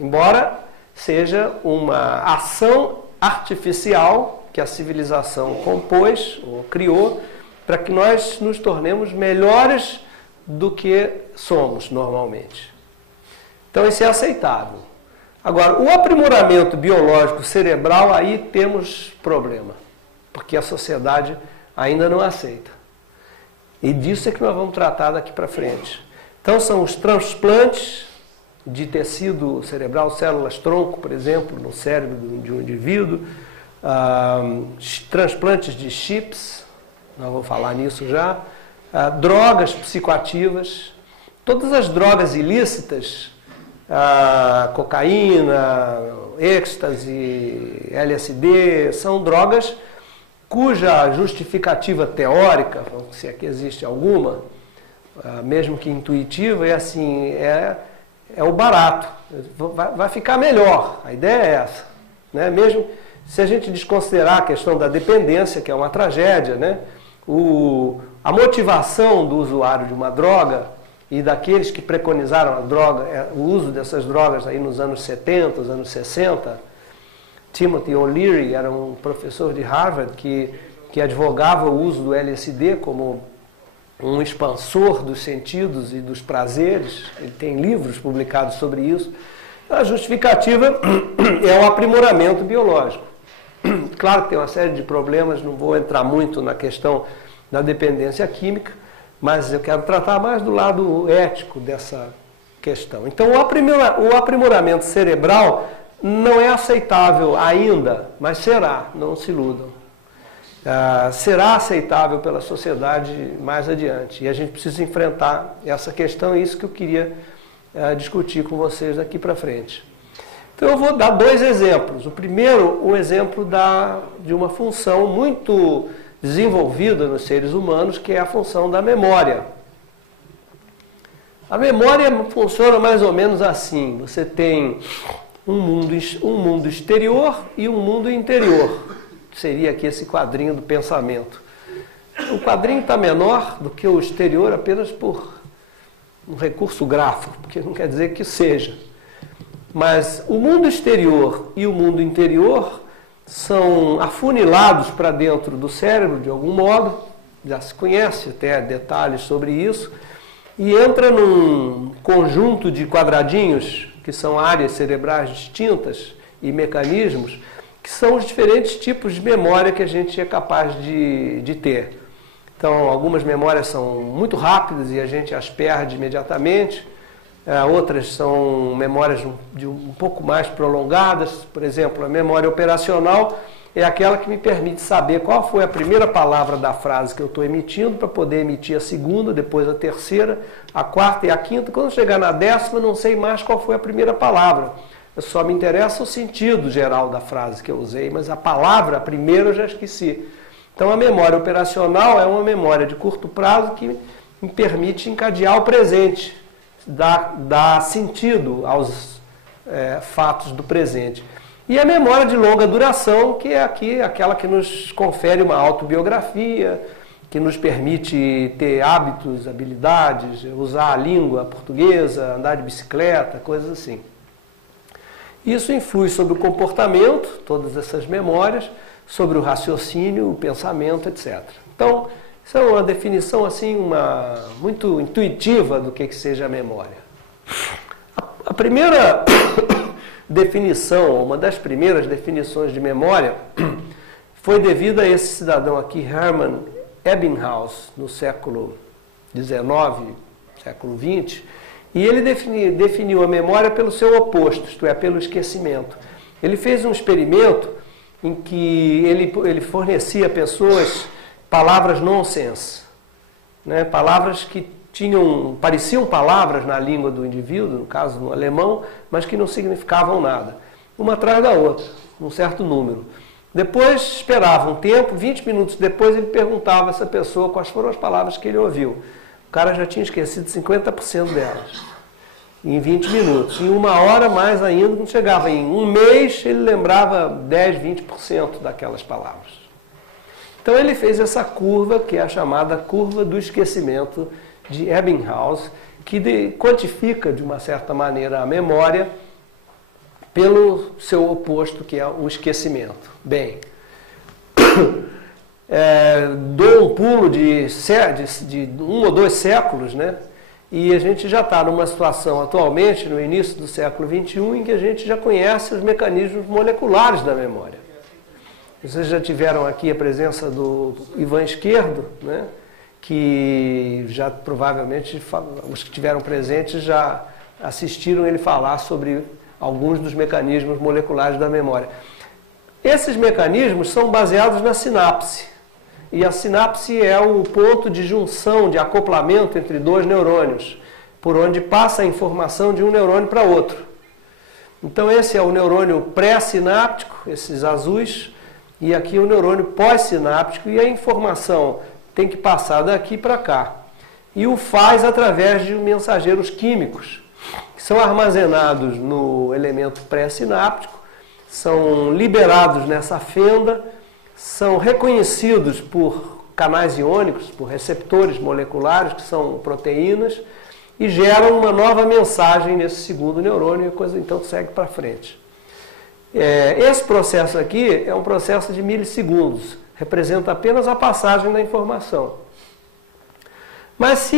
Embora seja uma ação artificial que a civilização compôs, ou criou, para que nós nos tornemos melhores do que somos normalmente. Então isso é aceitável. Agora, o aprimoramento biológico cerebral, aí temos problema, porque a sociedade ainda não aceita. E disso é que nós vamos tratar daqui para frente. Então são os transplantes de tecido cerebral, células-tronco, por exemplo, no cérebro de um indivíduo, transplantes de chips, nós vamos falar nisso já, drogas psicoativas, todas as drogas ilícitas, cocaína, êxtase, LSD, são drogas cuja justificativa teórica, se aqui existe alguma, mesmo que intuitiva, é assim, é o barato, vai ficar melhor, a ideia é essa, né? Mesmo se a gente desconsiderar a questão da dependência, que é uma tragédia, né? A motivação do usuário de uma droga e daqueles que preconizaram a droga, o uso dessas drogas aí nos anos 70, os anos 60, Timothy O'Leary era um professor de Harvard que advogava o uso do LSD como um expansor dos sentidos e dos prazeres. Ele tem livros publicados sobre isso. A justificativa é o aprimoramento biológico. Claro que tem uma série de problemas, não vou entrar muito na questão da dependência química, mas eu quero tratar mais do lado ético dessa questão. Então, o aprimoramento cerebral não é aceitável ainda, mas será, não se iludam. Será aceitável pela sociedade mais adiante. E a gente precisa enfrentar essa questão, e isso que eu queria discutir com vocês daqui para frente. Então eu vou dar dois exemplos. O primeiro, o exemplo de uma função muito desenvolvida nos seres humanos, que é a função da memória. A memória funciona mais ou menos assim. Você tem um mundo exterior e um mundo interior. Seria aqui esse quadrinho do pensamento. o quadrinho está menor do que o exterior apenas por um recurso gráfico, porque não quer dizer que seja. Mas o mundo exterior e o mundo interior são afunilados para dentro do cérebro, de algum modo, já se conhece até detalhes sobre isso, e entra num conjunto de quadradinhos, que são áreas cerebrais distintas e mecanismos, que são os diferentes tipos de memória que a gente é capaz de ter. Então, algumas memórias são muito rápidas e a gente as perde imediatamente, outras são memórias um pouco mais prolongadas. Por exemplo, a memória operacional é aquela que me permite saber qual foi a primeira palavra da frase que eu estou emitindo, para poder emitir a segunda, depois a terceira, a quarta e a quinta. Quando chegar na 10ª, não sei mais qual foi a primeira palavra. Só me interessa o sentido geral da frase que eu usei, mas a palavra, a primeira, eu já esqueci. Então, a memória operacional é uma memória de curto prazo que me permite encadear o presente, dar sentido aos fatos do presente. E a memória de longa duração, que é aquela que nos confere uma autobiografia, que nos permite ter hábitos, habilidades, usar a língua portuguesa, andar de bicicleta, coisas assim. Isso influi sobre o comportamento, todas essas memórias, sobre o raciocínio, o pensamento, etc. Então, isso é uma definição assim, muito intuitiva do que seja a memória. A primeira definição, uma das primeiras definições de memória, foi devida a esse cidadão aqui, Hermann Ebbinghaus, no século XIX, século XX, e ele definiu a memória pelo seu oposto, isto é, pelo esquecimento. Ele fez um experimento em que ele fornecia a pessoas palavras nonsense, né? Palavras que pareciam palavras na língua do indivíduo, no caso no alemão, mas que não significavam nada, uma atrás da outra, um certo número. Depois esperava um tempo, 20 minutos depois ele perguntava a essa pessoa quais foram as palavras que ele ouviu. O cara já tinha esquecido 50% delas, em 20 minutos. Em 1 hora mais ainda, não chegava. Em um mês ele lembrava 10, 20% daquelas palavras. Então ele fez essa curva, que é a chamada curva do esquecimento de Ebbinghaus, que quantifica de uma certa maneira a memória pelo seu oposto, que é o esquecimento. Bem, dou um pulo de 1 ou 2 séculos, né? E a gente já está numa situação atualmente, no início do século XXI, em que a gente já conhece os mecanismos moleculares da memória. Vocês já tiveram aqui a presença do Ivan Esquerdo, né? Que já provavelmente os que tiveram presentes já assistiram ele falar sobre alguns dos mecanismos moleculares da memória. Esses mecanismos são baseados na sinapse. E a sinapse é o ponto de junção, de acoplamento entre 2 neurônios, por onde passa a informação de um neurônio para outro. Então esse é o neurônio pré-sináptico, esses azuis, e aqui o neurônio pós-sináptico, e a informação tem que passar daqui para cá. E o faz através de mensageiros químicos, que são armazenados no elemento pré-sináptico, são liberados nessa fenda, são reconhecidos por canais iônicos, por receptores moleculares, que são proteínas, e geram uma nova mensagem nesse segundo neurônio, e a coisa então segue para frente. Esse processo aqui é um processo de milissegundos, representa apenas a passagem da informação. Mas se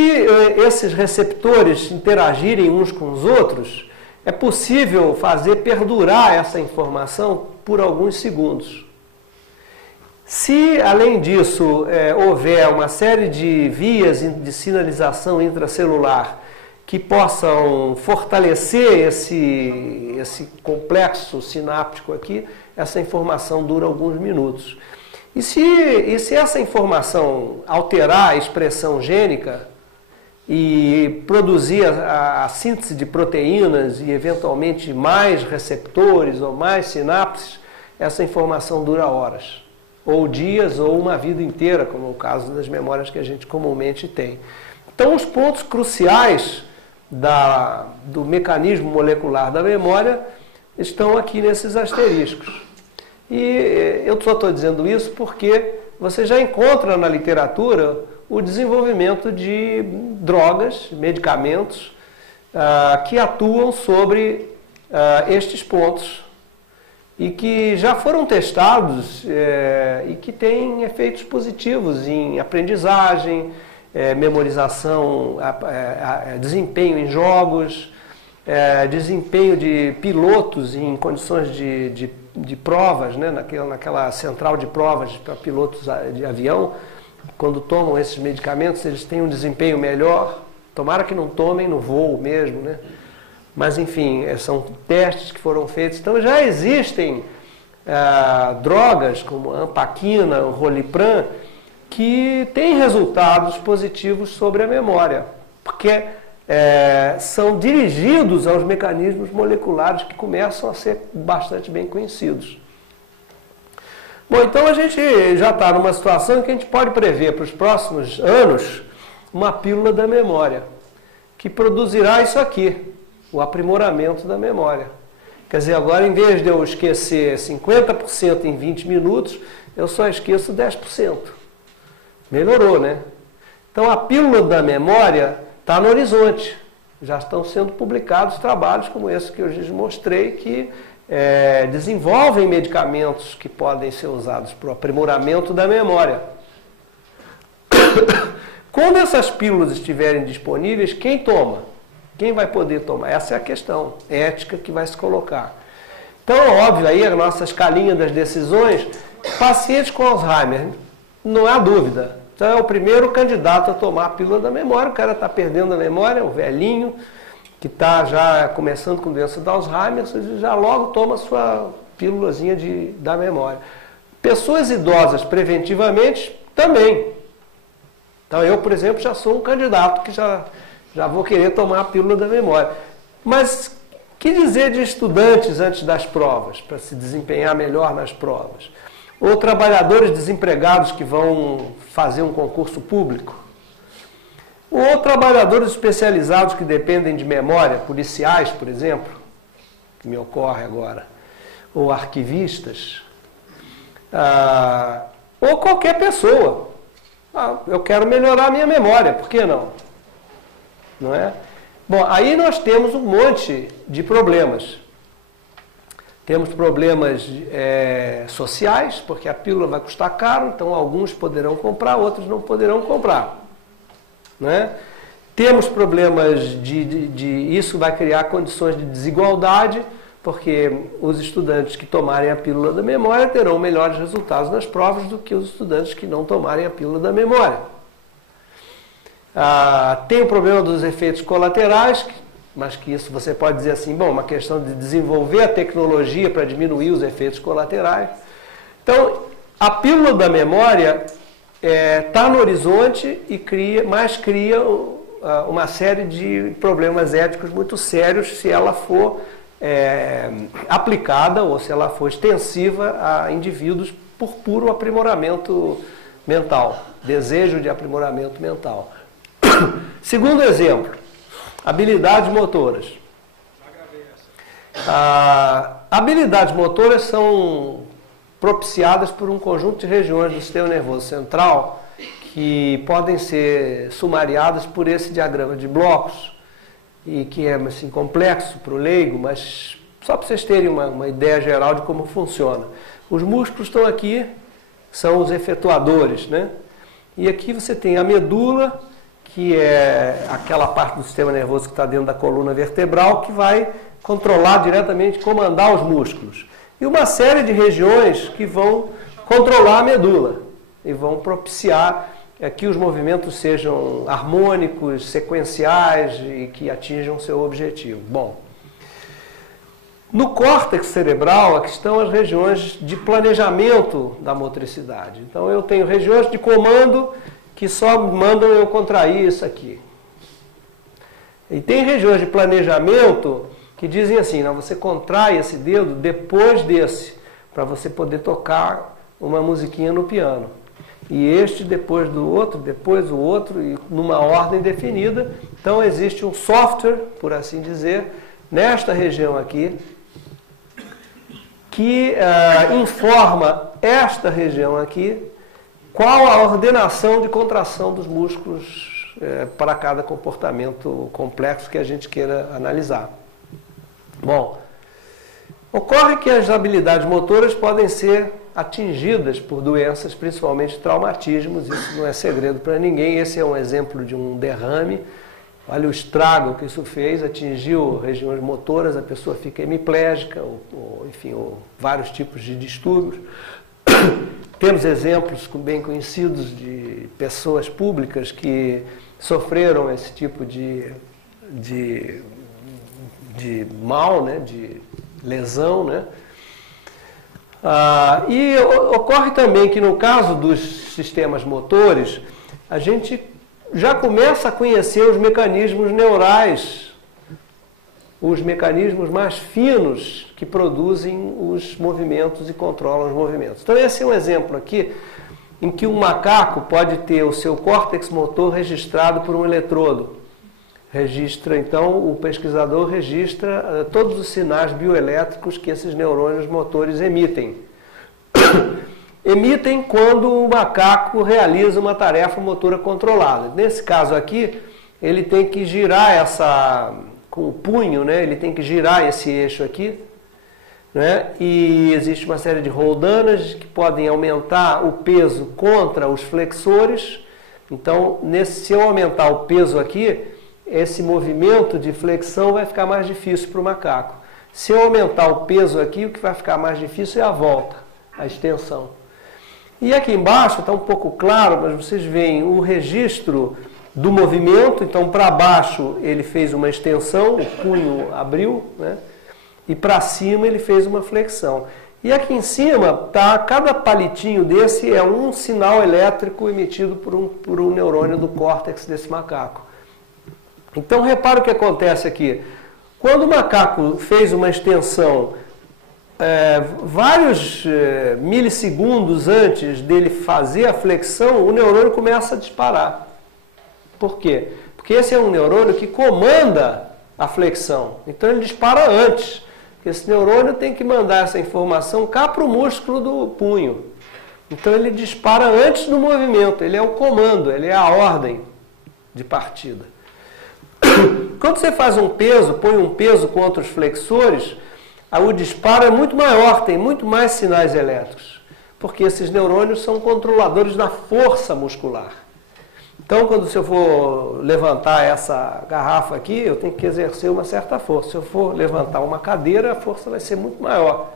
esses receptores interagirem uns com os outros, é possível fazer perdurar essa informação por alguns segundos. Se, além disso, houver uma série de vias de sinalização intracelular que possam fortalecer esse complexo sináptico aqui, essa informação dura alguns minutos. E se essa informação alterar a expressão gênica e produzir a síntese de proteínas e, eventualmente, mais receptores ou mais sinapses, essa informação dura horas, ou dias, ou uma vida inteira, como é o caso das memórias que a gente comumente tem. Então, os pontos cruciais do mecanismo molecular da memória estão aqui nesses asteriscos. E eu só estou dizendo isso porque você já encontra na literatura o desenvolvimento de drogas, medicamentos, que atuam sobre estes pontos e que já foram testados e que têm efeitos positivos em aprendizagem, memorização, desempenho em jogos, desempenho de pilotos em condições de provas, né? naquela central de provas para pilotos de avião. Quando tomam esses medicamentos, eles têm um desempenho melhor. Tomara que não tomem no voo mesmo, né? Mas, enfim, são testes que foram feitos. Então, já existem drogas como a ampaquina, o Rolipram, que têm resultados positivos sobre a memória, porque são dirigidos aos mecanismos moleculares que começam a ser bastante bem conhecidos. Bom, então a gente já está numa situação em que a gente pode prever para os próximos anos uma pílula da memória, que produzirá isso aqui, o aprimoramento da memória. Quer dizer, agora em vez de eu esquecer 50% em 20 minutos, eu só esqueço 10%. Melhorou, né? Então a pílula da memória está no horizonte. Já estão sendo publicados trabalhos como esse que eu já mostrei, que desenvolvem medicamentos que podem ser usados para o aprimoramento da memória. Quando essas pílulas estiverem disponíveis, quem toma? Quem vai poder tomar? Essa é a questão ética que vai se colocar. Então, óbvio, aí a nossa escalinha das decisões, pacientes com Alzheimer, não há dúvida. Então é o primeiro candidato a tomar a pílula da memória. O cara está perdendo a memória, o velhinho, que está já começando com doença de Alzheimer, já logo toma a sua pílulazinha da memória. Pessoas idosas preventivamente também. Então eu, por exemplo, já sou um candidato que já vou querer tomar a pílula da memória. Mas que dizer de estudantes antes das provas, para se desempenhar melhor nas provas? Ou trabalhadores desempregados que vão fazer um concurso público? Ou trabalhadores especializados que dependem de memória, policiais, por exemplo, que me ocorre agora, ou arquivistas, ou qualquer pessoa. Eu quero melhorar a minha memória, por que não? Não é? Bom, aí nós temos um monte de problemas. Temos problemas sociais, porque a pílula vai custar caro, então alguns poderão comprar, outros não poderão comprar. Né? Temos problemas isso vai criar condições de desigualdade, porque os estudantes que tomarem a pílula da memória terão melhores resultados nas provas do que os estudantes que não tomarem a pílula da memória. Tem o problema dos efeitos colaterais, mas que isso você pode dizer assim, bom, uma questão de desenvolver a tecnologia para diminuir os efeitos colaterais. Então, a pílula da memória está no horizonte e cria uma série de problemas éticos muito sérios se ela for aplicada ou se ela for extensiva a indivíduos por puro aprimoramento mental, desejo de aprimoramento mental. Segundo exemplo, habilidades motoras. Habilidades motoras são propiciadas por um conjunto de regiões do sistema nervoso central que podem ser sumariadas por esse diagrama de blocos e que é assim, complexo para o leigo, mas só para vocês terem uma ideia geral de como funciona. Os músculos estão aqui, são os efetuadores, né? E aqui você tem a medula, que é aquela parte do sistema nervoso que está dentro da coluna vertebral, que vai controlar diretamente, comandar os músculos. E uma série de regiões que vão controlar a medula e vão propiciar que os movimentos sejam harmônicos, sequenciais e que atinjam seu objetivo. Bom, no córtex cerebral aqui estão as regiões de planejamento da motricidade. Então eu tenho regiões de comando que só mandam eu contrair isso aqui. E tem regiões de planejamento que dizem assim, não, você contrai esse dedo depois desse, para você poder tocar uma musiquinha no piano. E este depois do outro, depois o outro, e numa ordem definida. Então existe um software, por assim dizer, nesta região aqui, que informa esta região aqui qual a ordenação de contração dos músculos para cada comportamento complexo que a gente queira analisar. Bom, ocorre que as habilidades motoras podem ser atingidas por doenças, principalmente traumatismos, isso não é segredo para ninguém. Esse é um exemplo de um derrame. Olha o estrago que isso fez, atingiu regiões motoras, a pessoa fica hemiplégica, enfim, vários tipos de distúrbios. Temos exemplos bem conhecidos de pessoas públicas que sofreram esse tipo de mal, né, de lesão, né? E ocorre também que no caso dos sistemas motores, a gente já começa a conhecer os mecanismos neurais, os mecanismos mais finos que produzem os movimentos e controlam os movimentos. Então esse é um exemplo aqui em que um macaco pode ter o seu córtex motor registrado por um eletrodo. Então o pesquisador registra todos os sinais bioelétricos que esses neurônios motores emitem. Emitem quando o macaco realiza uma tarefa motora controlada. Nesse caso aqui, ele tem que girar com o punho, né? Ele tem que girar esse eixo aqui, né? E existe uma série de roldanas que podem aumentar o peso contra os flexores. Então, se eu aumentar o peso aqui, esse movimento de flexão vai ficar mais difícil para o macaco. Se eu aumentar o peso aqui, o que vai ficar mais difícil é a volta, a extensão. E aqui embaixo está um pouco claro, mas vocês veem o registro do movimento. Então, para baixo ele fez uma extensão, o punho abriu, né? E para cima ele fez uma flexão. E aqui em cima, cada palitinho desse é um sinal elétrico emitido por um neurônio do córtex desse macaco. Então, repara o que acontece aqui. Quando o macaco fez uma extensão, vários milissegundos antes dele fazer a flexão, o neurônio começa a disparar. Por quê? Porque esse é um neurônio que comanda a flexão. Então ele dispara antes. Esse neurônio tem que mandar essa informação cá para o músculo do punho. Então ele dispara antes do movimento. Ele é o comando, ele é a ordem de partida. Quando você faz um peso, põe um peso contra os flexores, o disparo é muito maior, tem muito mais sinais elétricos, porque esses neurônios são controladores da força muscular. Então, quando eu for levantar essa garrafa aqui, eu tenho que exercer uma certa força. Se eu for levantar uma cadeira, a força vai ser muito maior.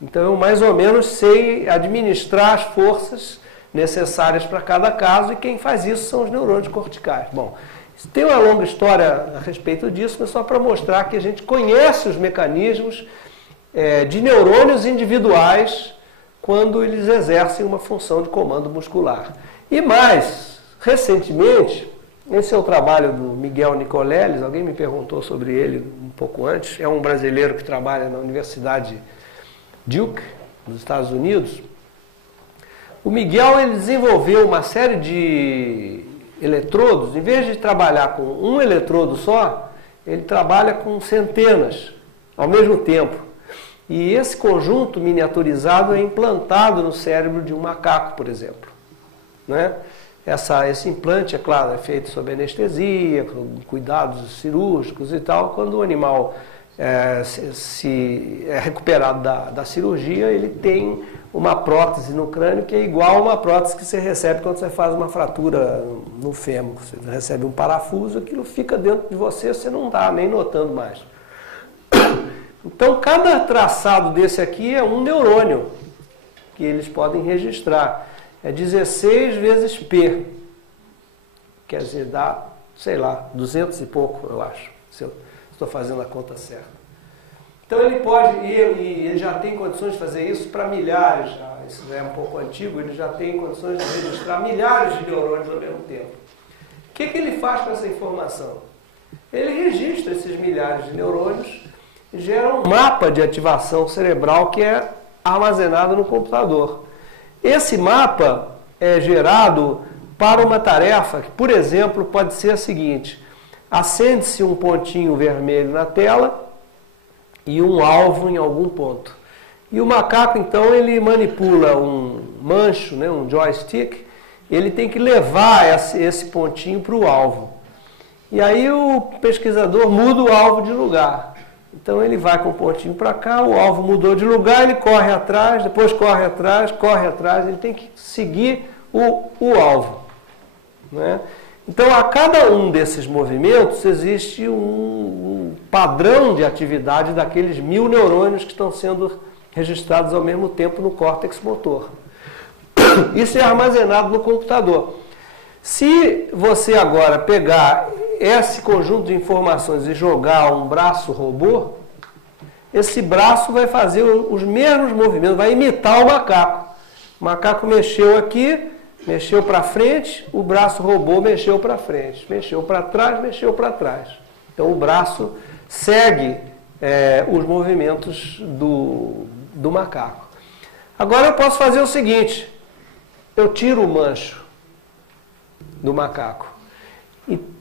Então, eu mais ou menos sei administrar as forças necessárias para cada caso, e quem faz isso são os neurônios corticais. Bom, tem uma longa história a respeito disso, mas só para mostrar que a gente conhece os mecanismos de neurônios individuais quando eles exercem uma função de comando muscular. E mais, recentemente, esse é o trabalho do Miguel Nicoleles, alguém me perguntou sobre ele um pouco antes, é um brasileiro que trabalha na Universidade Duke, nos Estados Unidos. O Miguel ele desenvolveu uma série de eletrodos. Em vez de trabalhar com um eletrodo só, ele trabalha com centenas ao mesmo tempo. E esse conjunto miniaturizado é implantado no cérebro de um macaco, por exemplo, né? Esse implante, é claro, é feito sob anestesia, com cuidados cirúrgicos e tal. Quando o animal é recuperado da cirurgia, ele tem uma prótese no crânio que é igual a uma prótese que você recebe quando você faz uma fratura no fêmur. Você recebe um parafuso, aquilo fica dentro de você, você não está nem notando mais. Então, cada traçado desse aqui é um neurônio que eles podem registrar. É 16 vezes P. Quer dizer, dá, sei lá, 200 e pouco, eu acho, se eu estou fazendo a conta certa. Então ele pode, e ele já tem condições de fazer isso para milhares, isso é um pouco antigo, ele já tem condições de registrar milhares de neurônios ao mesmo tempo. O que ele faz com essa informação? Ele registra esses milhares de neurônios e gera um mapa de ativação cerebral que é armazenado no computador. Esse mapa é gerado para uma tarefa que, por exemplo, pode ser a seguinte: acende-se um pontinho vermelho na tela e um alvo em algum ponto. E o macaco, então, ele manipula um mancho, né, um joystick, ele tem que levar esse pontinho para o alvo. E aí o pesquisador muda o alvo de lugar. Então ele vai com o pontinho para cá, o alvo mudou de lugar, ele corre atrás, depois corre atrás, ele tem que seguir o alvo, né? Então, a cada um desses movimentos existe um padrão de atividade daqueles 1000 neurônios que estão sendo registrados ao mesmo tempo no córtex motor. Isso é armazenado no computador. Se você agora pegar esse conjunto de informações e jogar um braço robô, esse braço vai fazer os mesmos movimentos, vai imitar o macaco. O macaco mexeu aqui, mexeu para frente, o braço robô mexeu para frente, mexeu para trás. Então o braço segue os movimentos do macaco. Agora eu posso fazer o seguinte, eu tiro o mancho do macaco,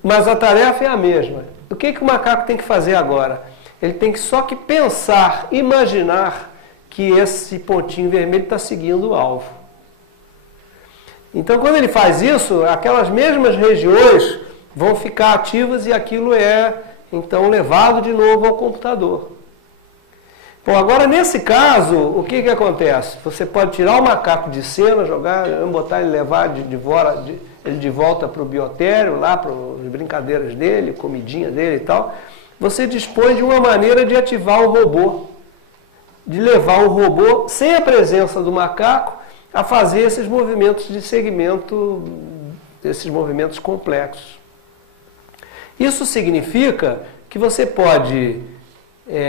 mas a tarefa é a mesma. O que o macaco tem que fazer agora? Ele tem que só que pensar, imaginar que esse pontinho vermelho está seguindo o alvo. Então, quando ele faz isso, aquelas mesmas regiões vão ficar ativas e aquilo é, então, levado de novo ao computador. Bom, agora, nesse caso, o que acontece? Você pode tirar o macaco de cena, jogar, botar ele, levar ele de volta para o biotério, lá para as brincadeiras dele, comidinha dele e tal. Você dispõe de uma maneira de ativar o robô, de levar o robô, sem a presença do macaco, a fazer esses movimentos de segmento, esses movimentos complexos. Isso significa que você pode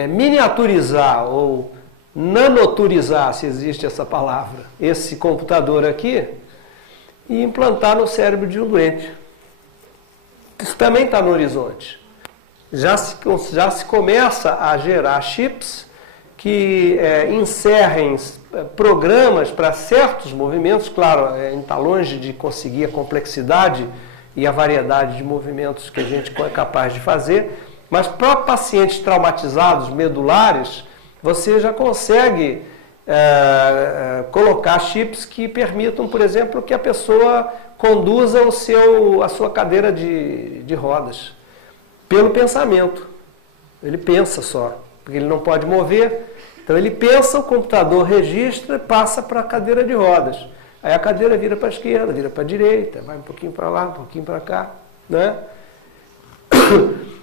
miniaturizar ou nanoturizar, se existe essa palavra, esse computador aqui e implantar no cérebro de um doente. Isso também está no horizonte. Já se começa a gerar chips que encerrem programas para certos movimentos, claro, a gente está longe de conseguir a complexidade e a variedade de movimentos que a gente é capaz de fazer, mas para pacientes traumatizados medulares, você já consegue colocar chips que permitam, por exemplo, que a pessoa conduza a sua cadeira de rodas, pelo pensamento. Ele pensa só, porque ele não pode mover. Então ele pensa, o computador registra e passa para a cadeira de rodas. Aí a cadeira vira para a esquerda, vira para a direita, vai um pouquinho para lá, um pouquinho para cá, né?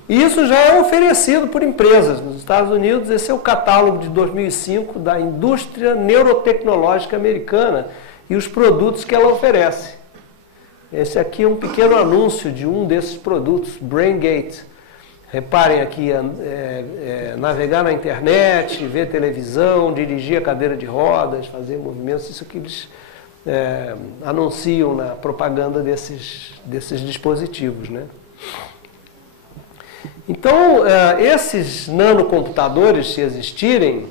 E isso já é oferecido por empresas. Nos Estados Unidos, esse é o catálogo de 2005 da indústria neurotecnológica americana e os produtos que ela oferece. Esse aqui é um pequeno anúncio de um desses produtos, BrainGate. Reparem aqui, navegar na internet, ver televisão, dirigir a cadeira de rodas, fazer movimentos, isso que eles anunciam na propaganda desses dispositivos, né? Então, esses nanocomputadores, se existirem,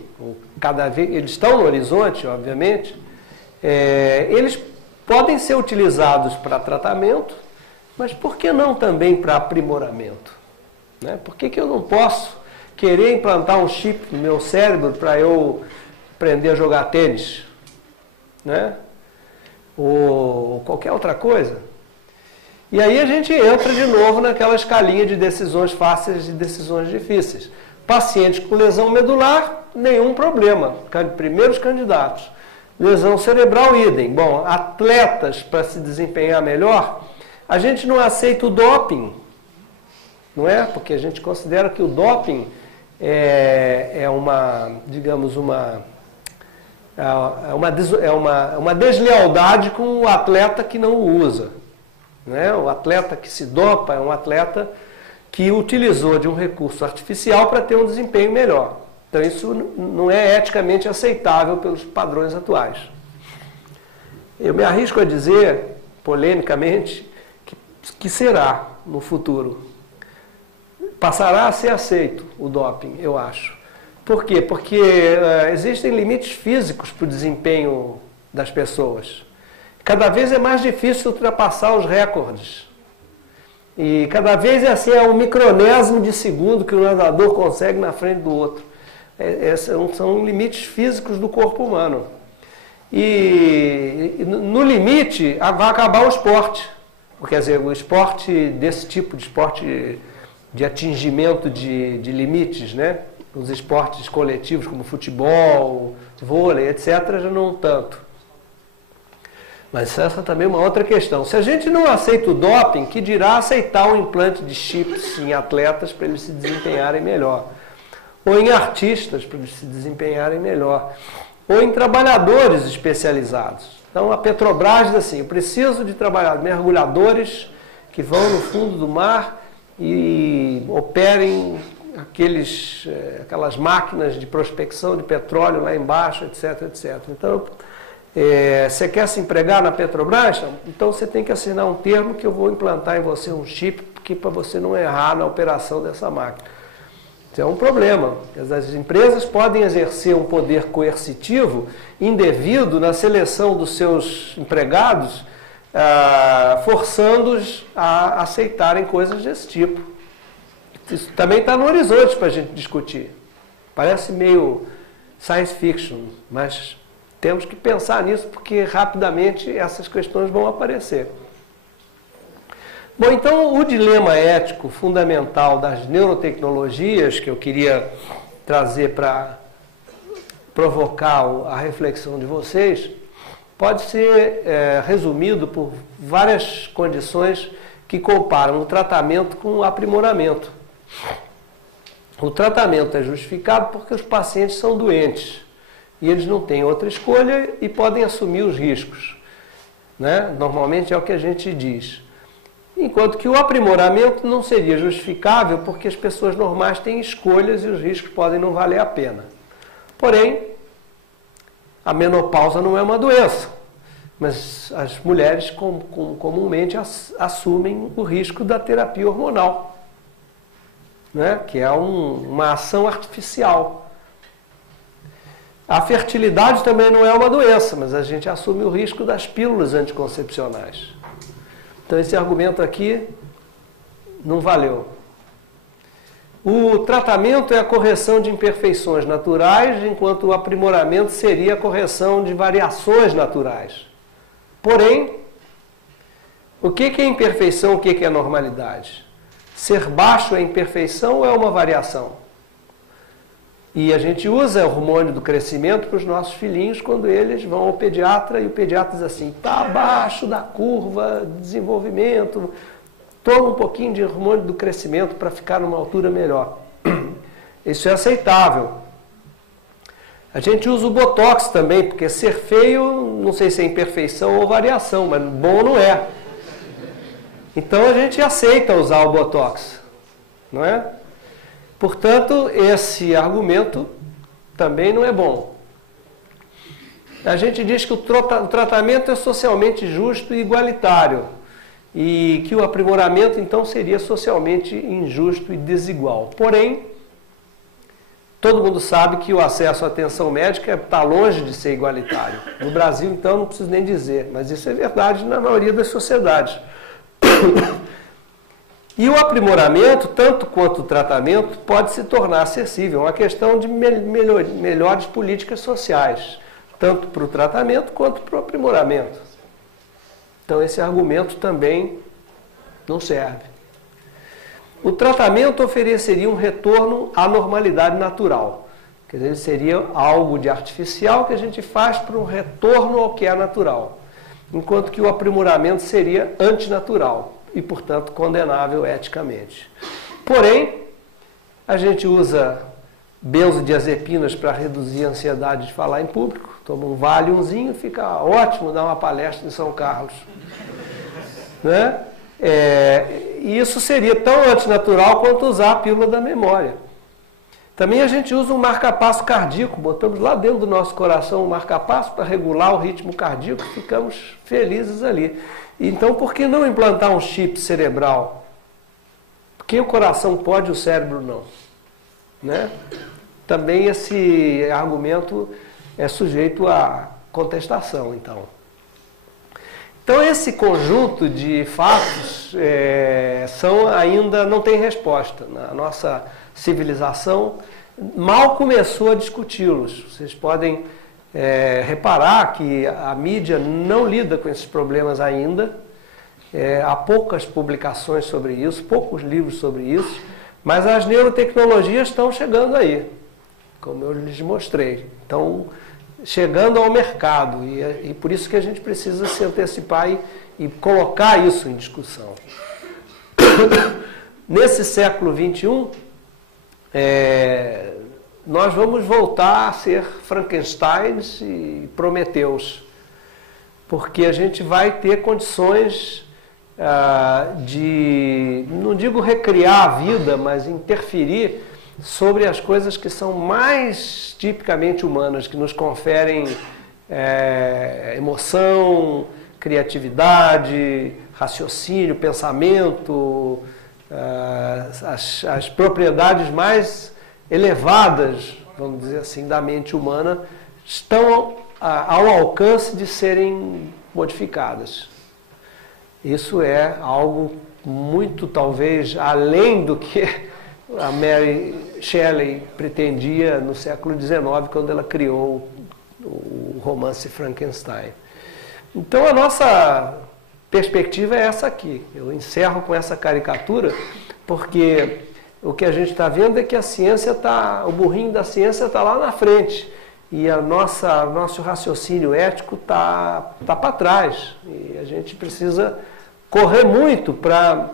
cada vez, eles estão no horizonte, obviamente, eles podem ser utilizados para tratamento, mas por que não também para aprimoramento? Né? Por que eu não posso querer implantar um chip no meu cérebro para eu aprender a jogar tênis? Né? Ou qualquer outra coisa? E aí a gente entra de novo naquela escalinha de decisões fáceis e decisões difíceis. Pacientes com lesão medular, nenhum problema. Primeiros candidatos. Lesão cerebral, idem. Bom, atletas para se desempenhar melhor, a gente não aceita o doping. Não é? Porque a gente considera que o doping é uma, digamos, uma deslealdade com o atleta que não o usa. Né? O atleta que se dopa é um atleta que utilizou de um recurso artificial para ter um desempenho melhor. Então isso não é eticamente aceitável pelos padrões atuais. Eu me arrisco a dizer, polemicamente, que será no futuro. Passará a ser aceito o doping, eu acho. Por quê? Porque existem limites físicos para o desempenho das pessoas. Cada vez é mais difícil ultrapassar os recordes. E cada vez é um micronésimo de segundo que o nadador consegue na frente do outro. São limites físicos do corpo humano. E no limite, vai acabar o esporte. Quer dizer, o esporte, desse tipo de esporte de atingimento de limites, né? Os esportes coletivos como futebol, vôlei, etc., já não tanto. Mas essa também é uma outra questão. Se a gente não aceita o doping, que dirá aceitar o implante de chips em atletas para eles se desempenharem melhor? Ou em artistas para eles se desempenharem melhor? Ou em trabalhadores especializados? Então a Petrobras diz assim, eu preciso de mergulhadores que vão no fundo do mar e operem aquelas máquinas de prospecção de petróleo lá embaixo, etc, etc. Então, você quer se empregar na Petrobras? Então você tem que assinar um termo que eu vou implantar em você um chip para você não errar na operação dessa máquina. Isso é um problema. As empresas podem exercer um poder coercitivo indevido na seleção dos seus empregados, forçando-os a aceitarem coisas desse tipo. Isso também está no horizonte para a gente discutir. Parece meio science fiction, mas temos que pensar nisso porque rapidamente essas questões vão aparecer. Bom, então o dilema ético fundamental das neurotecnologias que eu queria trazer para provocar a reflexão de vocês pode ser resumido por várias condições que comparam o tratamento com o aprimoramento. O tratamento é justificado porque os pacientes são doentes e eles não têm outra escolha e podem assumir os riscos, né? Normalmente é o que a gente diz. Enquanto que o aprimoramento não seria justificável porque as pessoas normais têm escolhas e os riscos podem não valer a pena. Porém, a menopausa não é uma doença, mas as mulheres comumente assumem o risco da terapia hormonal, né? Que é uma ação artificial. A fertilidade também não é uma doença, mas a gente assume o risco das pílulas anticoncepcionais. Então esse argumento aqui não valeu. O tratamento é a correção de imperfeições naturais, enquanto o aprimoramento seria a correção de variações naturais. Porém, o que é imperfeição, o que é normalidade? Ser baixo é imperfeição ou é uma variação? E a gente usa o hormônio do crescimento para os nossos filhinhos quando eles vão ao pediatra e o pediatra diz assim, está abaixo da curva de desenvolvimento, toma um pouquinho de hormônio do crescimento para ficar numa altura melhor. Isso é aceitável. A gente usa o Botox também, porque ser feio, não sei se é imperfeição ou variação, mas bom não é. Então a gente aceita usar o Botox, não é? Portanto, esse argumento também não é bom. A gente diz que o tratamento é socialmente justo e igualitário e que o aprimoramento, então, seria socialmente injusto e desigual. Porém, todo mundo sabe que o acesso à atenção médica está longe de ser igualitário. No Brasil, então, não preciso nem dizer, mas isso é verdade na maioria das sociedades. E o aprimoramento, tanto quanto o tratamento, pode se tornar acessível. É uma questão de melhores políticas sociais, tanto para o tratamento quanto para o aprimoramento. Então esse argumento também não serve. O tratamento ofereceria um retorno à normalidade natural. Quer dizer, seria algo de artificial que a gente faz para um retorno ao que é natural. Enquanto que o aprimoramento seria antinatural e, portanto, condenável eticamente. Porém, a gente usa benzodiazepinas para reduzir a ansiedade de falar em público, toma um Valiumzinho, fica ótimo dar uma palestra em São Carlos. Né? E isso seria tão antinatural quanto usar a pílula da memória. Também a gente usa um marca-passo cardíaco, botamos lá dentro do nosso coração um marca-passo para regular o ritmo cardíaco, ficamos felizes ali. Então, por que não implantar um chip cerebral? Porque o coração pode e o cérebro não. Né? Também esse argumento é sujeito a contestação, então. Então, esse conjunto de fatos ainda não tem resposta. A nossa civilização mal começou a discuti-los. Vocês podem reparar que a mídia não lida com esses problemas ainda. Há poucas publicações sobre isso, poucos livros sobre isso, mas as neurotecnologias estão chegando aí, como eu lhes mostrei. Estão chegando ao mercado e por isso que a gente precisa se antecipar e colocar isso em discussão. Nesse século XXI, nós vamos voltar a ser Frankensteins e Prometeus, porque a gente vai ter condições de, não digo recriar a vida, mas interferir sobre as coisas que são mais tipicamente humanas, que nos conferem emoção, criatividade, raciocínio, pensamento, as propriedades mais elevadas, vamos dizer assim, da mente humana, estão ao alcance de serem modificadas. Isso é algo muito, talvez, além do que a Mary Shelley pretendia no século XIX, quando ela criou o romance Frankenstein. Então, a nossa perspectiva é essa aqui. Eu encerro com essa caricatura, porque o que a gente está vendo é que a ciência o burrinho da ciência está lá na frente. E nosso raciocínio ético está para trás. E a gente precisa correr muito para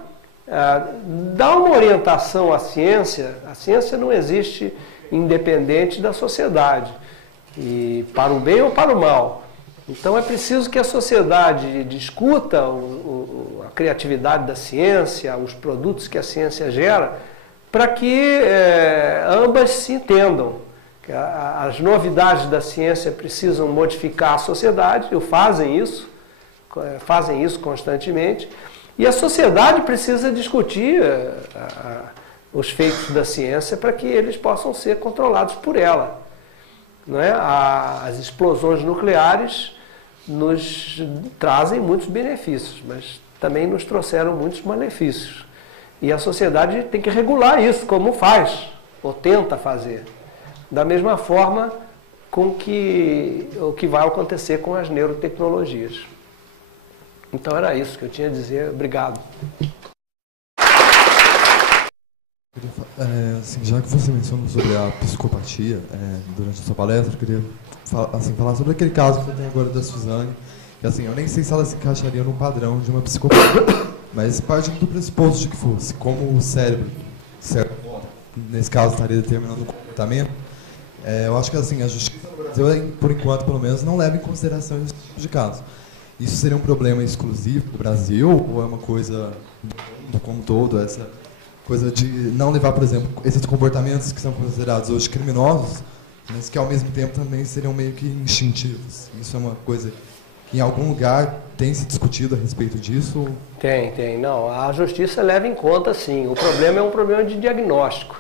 dar uma orientação à ciência. A ciência não existe independente da sociedade, e para o bem ou para o mal. Então é preciso que a sociedade discuta a criatividade da ciência, os produtos que a ciência gera, para que ambas se entendam. As novidades da ciência precisam modificar a sociedade, fazem isso constantemente, e a sociedade precisa discutir os feitos da ciência para que eles possam ser controlados por ela. Não é? As explosões nucleares nos trazem muitos benefícios, mas também nos trouxeram muitos malefícios. E a sociedade tem que regular isso, como faz, ou tenta fazer. Da mesma forma com o que vai acontecer com as neurotecnologias. Então era isso que eu tinha a dizer. Obrigado. Assim, já que você mencionou sobre a psicopatia durante a sua palestra, eu queria falar sobre aquele caso que você tem agora da Suzane, que assim, eu nem sei se ela se encaixaria no padrão de uma psicopata, mas partindo do pressuposto de que fosse, como o cérebro, nesse caso, estaria determinando o comportamento, eu acho que assim, a justiça no Brasil, por enquanto, pelo menos, não leva em consideração esse tipo de caso. Isso seria um problema exclusivo do Brasil, ou é uma coisa do mundo como um todo, essa coisa de não levar, por exemplo, esses comportamentos que são considerados hoje criminosos, mas que ao mesmo tempo também seriam meio que instintivos? Isso é uma coisa que em algum lugar tem se discutido a respeito disso? Tem. Não, a justiça leva em conta, sim. O problema é um problema de diagnóstico.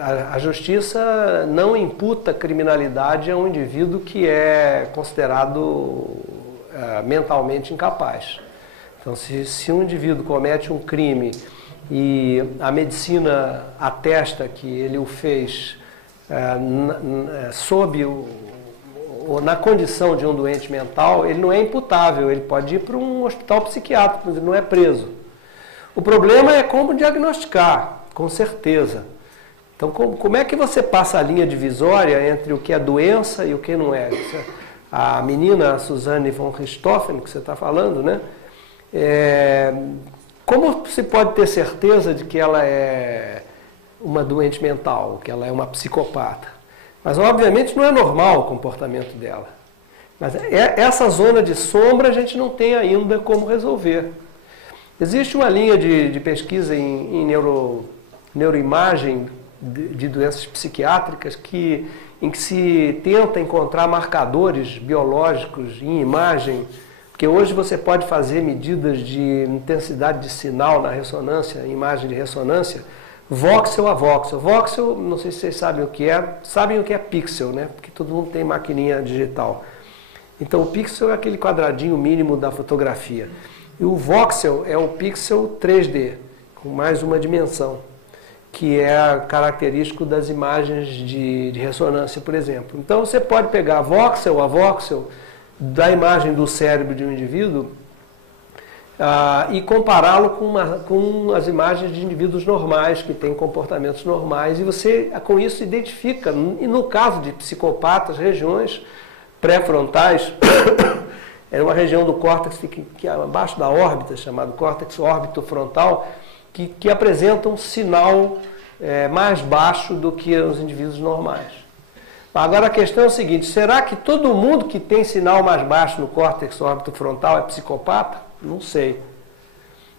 A justiça não imputa criminalidade a um indivíduo que é considerado mentalmente incapaz. Então, se um indivíduo comete um crime e a medicina atesta que ele o fez na condição de um doente mental, ele não é imputável, ele pode ir para um hospital psiquiátrico, mas ele não é preso. O problema é como diagnosticar, com certeza. Então, como é que você passa a linha divisória entre o que é doença e o que não é? A menina, a Suzane von Richthofen, que você está falando, né? Como se pode ter certeza de que ela é uma doente mental, que ela é uma psicopata? Mas, obviamente, não é normal o comportamento dela. Mas essa zona de sombra a gente não tem ainda como resolver. Existe uma linha de pesquisa em neuroimagem de doenças psiquiátricas em que se tenta encontrar marcadores biológicos em imagem, porque hoje você pode fazer medidas de intensidade de sinal na ressonância, imagem de ressonância, voxel a voxel. Voxel, não sei se vocês sabem o que é pixel, né? Porque todo mundo tem maquininha digital. Então o pixel é aquele quadradinho mínimo da fotografia. E o voxel é o pixel 3D, com mais uma dimensão. que é característico das imagens de ressonância, por exemplo. Então você pode pegar a voxel da imagem do cérebro de um indivíduo e compará-lo com as imagens de indivíduos normais, que têm comportamentos normais, e você com isso identifica, e no caso de psicopatas, regiões pré-frontais, é uma região do córtex que é abaixo da órbita, chamado córtex órbito-frontal, que apresenta um sinal mais baixo do que os indivíduos normais. Agora a questão é o seguinte, será que todo mundo que tem sinal mais baixo no córtex órbito-frontal é psicopata? Não sei.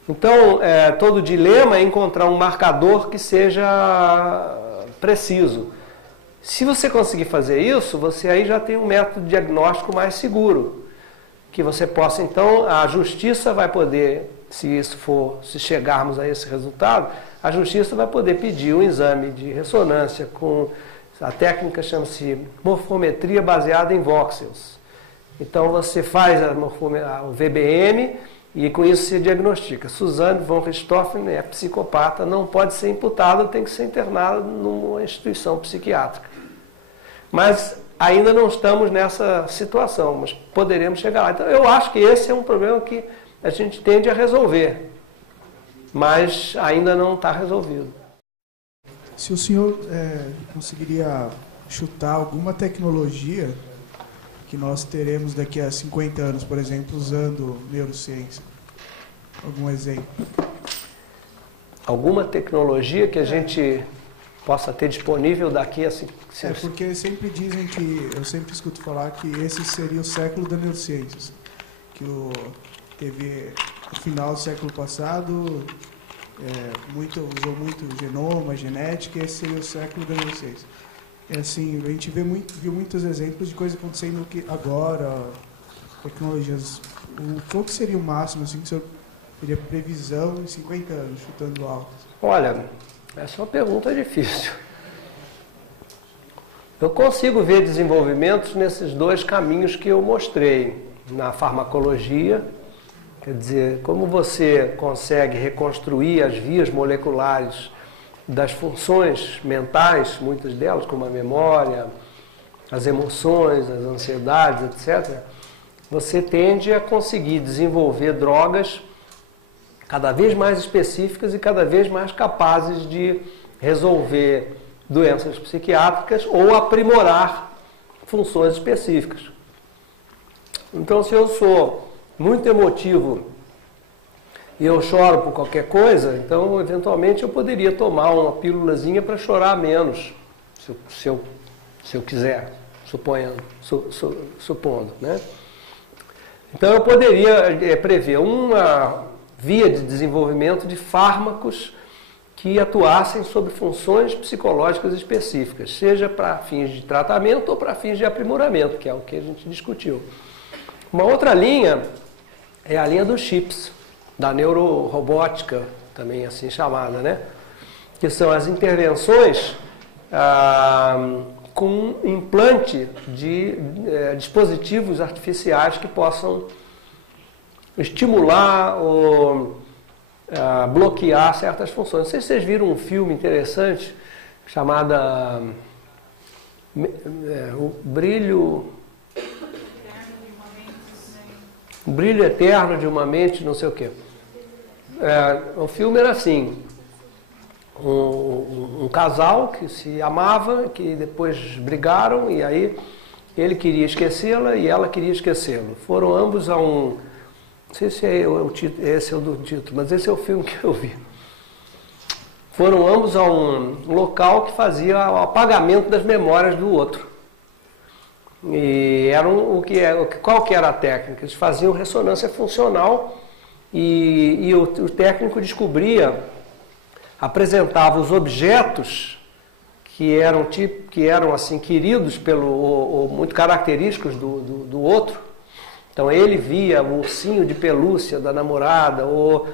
Então, todo dilema é encontrar um marcador que seja preciso. Se você conseguir fazer isso, você aí já tem um método diagnóstico mais seguro. Que você possa, então, a justiça vai poder, se chegarmos a esse resultado, a justiça vai poder pedir um exame de ressonância com, a técnica chama-se morfometria baseada em voxels. Então você faz o VBM e com isso se diagnostica. Suzanne von Richthofen é psicopata, não pode ser imputada, tem que ser internada numa instituição psiquiátrica. Mas ainda não estamos nessa situação, mas poderemos chegar lá. Então eu acho que esse é um problema que a gente tende a resolver, mas ainda não está resolvido. Se o senhor conseguiria chutar alguma tecnologia que nós teremos daqui a 50 anos, por exemplo, usando neurociência? Algum exemplo? Alguma tecnologia que a gente possa ter disponível daqui a... porque sempre dizem que, eu sempre escuto falar que esse seria o século da neurociências, que teve no final do século passado, usou muito genoma, genética, e esse seria o século da neurociência. Assim, a gente viu muitos exemplos de coisas acontecendo agora, tecnologias. Qual que seria o máximo, assim, que o senhor teria previsão em 50 anos, chutando alto? Olha, essa é uma pergunta difícil. Eu consigo ver desenvolvimentos nesses dois caminhos que eu mostrei. Na farmacologia, quer dizer, como você consegue reconstruir as vias moleculares das funções mentais, muitas delas, como a memória, as emoções, as ansiedades, etc., você tende a conseguir desenvolver drogas cada vez mais específicas e cada vez mais capazes de resolver doenças psiquiátricas ou aprimorar funções específicas. Então, se eu sou muito emotivo e eu choro por qualquer coisa, então, eventualmente, eu poderia tomar uma pílulazinha para chorar menos, se eu quiser, supondo, né? Então, eu poderia prever uma via de desenvolvimento de fármacos que atuassem sobre funções psicológicas específicas, seja para fins de tratamento ou para fins de aprimoramento, que é o que a gente discutiu. Uma outra linha é a linha dos chips, da neurorobótica, também assim chamada, né? Que são as intervenções com implante de dispositivos artificiais que possam estimular ou bloquear certas funções. Não sei se vocês viram um filme interessante chamado O Brilho Eterno de uma Mente, não sei o quê. O filme era assim, um casal que se amava, que depois brigaram, e aí ele queria esquecê-la e ela queria esquecê-lo. Foram ambos a não sei se esse é o do título, mas esse é o filme que eu vi. Foram ambos a um local que fazia o apagamento das memórias do outro. E qual que era a técnica? Eles faziam ressonância funcional e o técnico apresentava os objetos que eram assim queridos ou muito característicos do outro. Então ele via o ursinho de pelúcia da namorada ou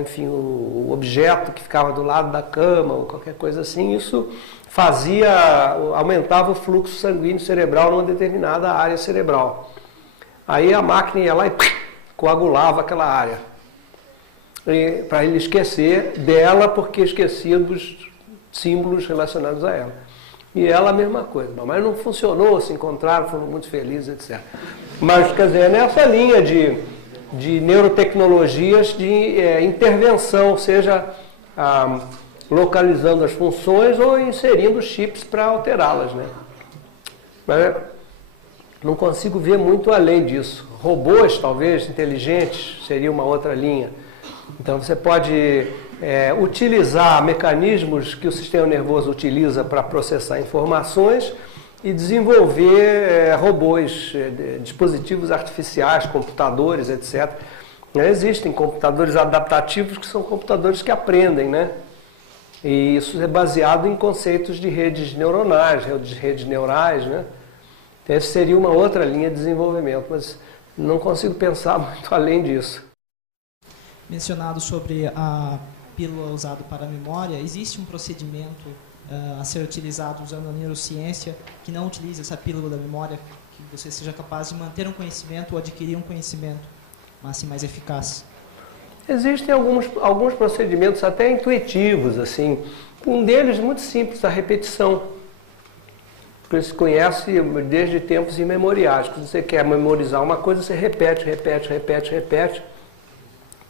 enfim, o objeto que ficava do lado da cama ou qualquer coisa assim. Isso aumentava o fluxo sanguíneo cerebral numa determinada área cerebral. Aí a máquina ia lá e coagulava aquela área. para ele esquecer dela porque esquecia dos símbolos relacionados a ela. E ela a mesma coisa. Mas não funcionou, se encontraram, foram muito felizes, etc. Mas, quer dizer, é nessa linha de neurotecnologias de intervenção, seja localizando as funções ou inserindo chips para alterá-las, né? Mas não consigo ver muito além disso. Robôs, talvez, inteligentes, seria uma outra linha. Então, você pode utilizar mecanismos que o sistema nervoso utiliza para processar informações e desenvolver robôs, dispositivos artificiais, computadores, etc. Existem computadores adaptativos que são computadores que aprendem, né? E isso é baseado em conceitos de redes neuronais, redes neurais, né? Então, essa seria uma outra linha de desenvolvimento, mas não consigo pensar muito além disso. Mencionado sobre a pílula usada para a memória, existe um procedimento a ser utilizado usando a neurociência que não utilize essa pílula da memória, que você seja capaz de manter um conhecimento ou adquirir um conhecimento, mas assim mais eficaz? Existem alguns procedimentos até intuitivos, assim. Um deles muito simples, a repetição. Porque se conhece desde tempos imemoriais. Quando você quer memorizar uma coisa, você repete,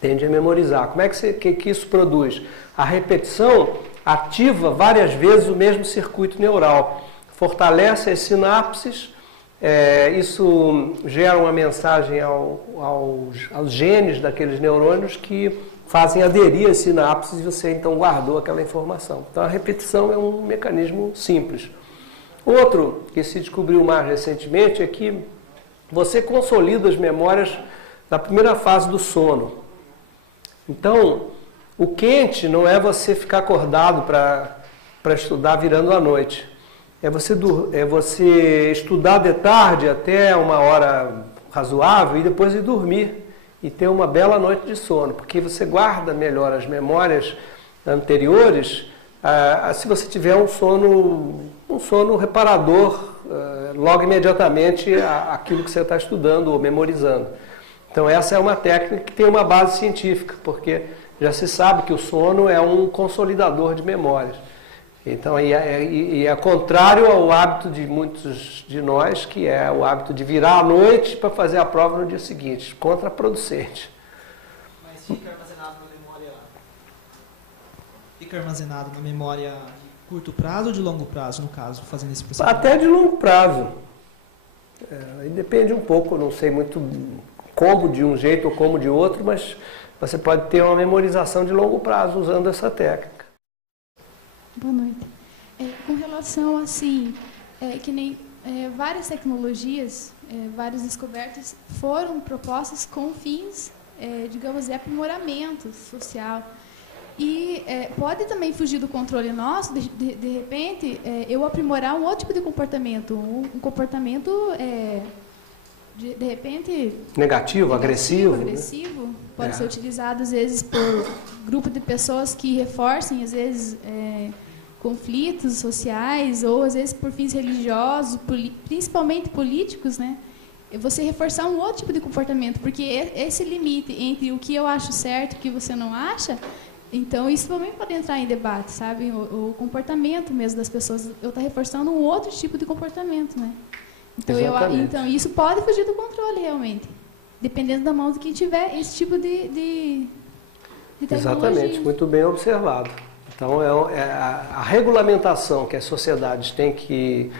tende a memorizar. Como é que isso produz? A repetição ativa várias vezes o mesmo circuito neural, fortalece as sinapses, isso gera uma mensagem aos genes daqueles neurônios que fazem aderir às sinapses e você então guardou aquela informação. Então a repetição é um mecanismo simples. Outro que se descobriu mais recentemente é que você consolida as memórias da primeira fase do sono. Então, o quente não é você ficar acordado para estudar virando a noite. É você estudar de tarde até uma hora razoável e depois ir dormir e ter uma bela noite de sono, porque você guarda melhor as memórias anteriores se você tiver um sono reparador logo imediatamente aquilo que você está estudando ou memorizando. Então essa é uma técnica que tem uma base científica, porque já se sabe que o sono é um consolidador de memórias. Então, é contrário ao hábito de muitos de nós, que é o hábito de virar à noite para fazer a prova no dia seguinte, contraproducente. Mas fica armazenado na memória de curto prazo ou de longo prazo, no caso, fazendo esse procedimento? Até de longo prazo. Aí depende um pouco, não sei muito como de um jeito ou como de outro, mas você pode ter uma memorização de longo prazo usando essa técnica. Boa noite. Com relação, assim, que nem várias tecnologias, várias descobertas foram propostas com fins, digamos, de aprimoramento social. E pode também fugir do controle nosso, de repente, eu aprimorar um outro tipo de comportamento, um comportamento, de repente... Negativo, agressivo. Agressivo, pode ser utilizado, às vezes, por grupo de pessoas que reforcem, às vezes, conflitos sociais, ou, às vezes, por fins religiosos, principalmente políticos, né? Você reforçar um outro tipo de comportamento, porque esse limite entre o que eu acho certo e o que você não acha... Então, isso também pode entrar em debate, sabe? O comportamento mesmo das pessoas. Eu estou reforçando um outro tipo de comportamento, né? Então, então, isso pode fugir do controle, realmente. Dependendo da mão de quem tiver esse tipo de tecnologia. Exatamente, muito bem observado. Então, a regulamentação que as sociedades têm que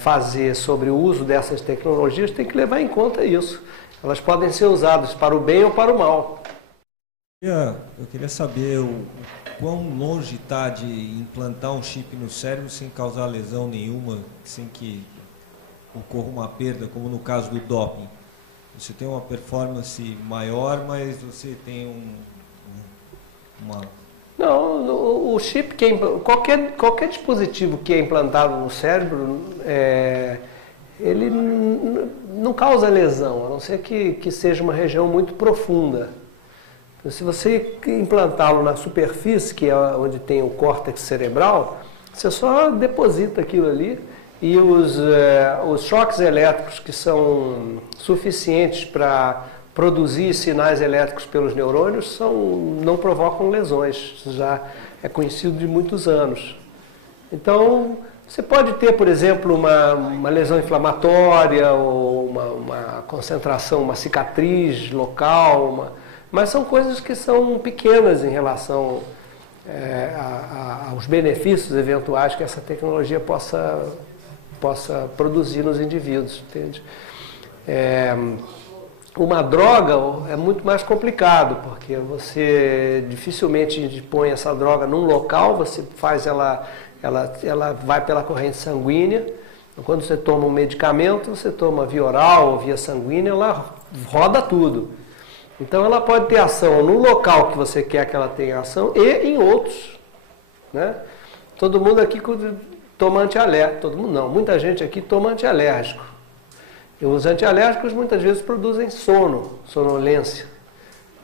fazer sobre o uso dessas tecnologias tem que levar em conta isso. Elas podem ser usadas para o bem ou para o mal. Eu queria saber o quão longe está de implantar um chip no cérebro sem causar lesão nenhuma, sem que ocorra uma perda, como no caso do doping. Você tem uma performance maior, mas você tem uma... Não, o chip, qualquer dispositivo que é implantado no cérebro, ele não causa lesão, a não ser que seja uma região muito profunda. Se você implantá-lo na superfície, que é onde tem o córtex cerebral, você só deposita aquilo ali e os choques elétricos que são suficientes para produzir sinais elétricos pelos neurônios não provocam lesões. Isso já é conhecido de muitos anos. Então, você pode ter, por exemplo, uma lesão inflamatória ou uma concentração, uma cicatriz local, mas são coisas que são pequenas em relação aos benefícios eventuais que essa tecnologia possa produzir nos indivíduos, entende? Uma droga é muito mais complicado, porque você dificilmente põe essa droga num local, você faz ela vai pela corrente sanguínea. Então, quando você toma um medicamento, você toma via oral ou via sanguínea, ela roda tudo. Então ela pode ter ação no local que você quer que ela tenha ação e em outros, né? Todo mundo aqui toma antialérgico, todo mundo não, muita gente aqui toma antialérgico. E os antialérgicos muitas vezes produzem sonolência,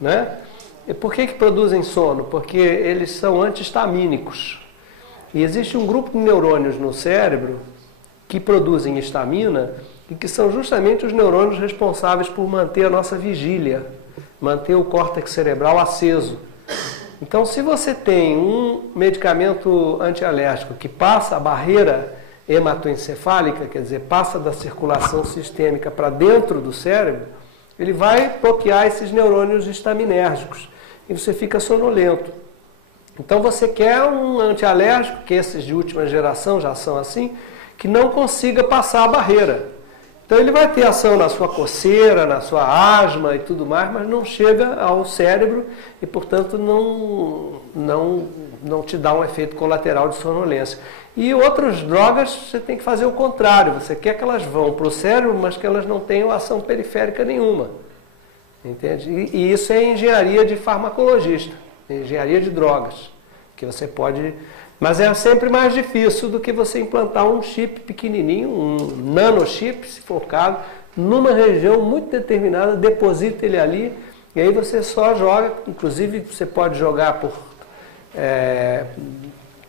né? E por que produzem sono? Porque eles são antihistamínicos. E existe um grupo de neurônios no cérebro que produzem histamina e que são justamente os neurônios responsáveis por manter a nossa vigília, manter o córtex cerebral aceso. Então, se você tem um medicamento antialérgico que passa a barreira hematoencefálica, quer dizer, passa da circulação sistêmica para dentro do cérebro, ele vai bloquear esses neurônios histaminérgicos e você fica sonolento. Então você quer um antialérgico, que esses de última geração já são assim, que não consiga passar a barreira. Então ele vai ter ação na sua coceira, na sua asma e tudo mais, mas não chega ao cérebro e, portanto, não te dá um efeito colateral de sonolência. E outras drogas você tem que fazer o contrário, você quer que elas vão para o cérebro, mas que elas não tenham ação periférica nenhuma. Entende? E isso é engenharia de farmacologista, engenharia de drogas, que você pode... Mas é sempre mais difícil do que você implantar um chip pequenininho, um nanochip, se for o caso, numa região muito determinada, deposita ele ali, e aí você só joga, inclusive você pode jogar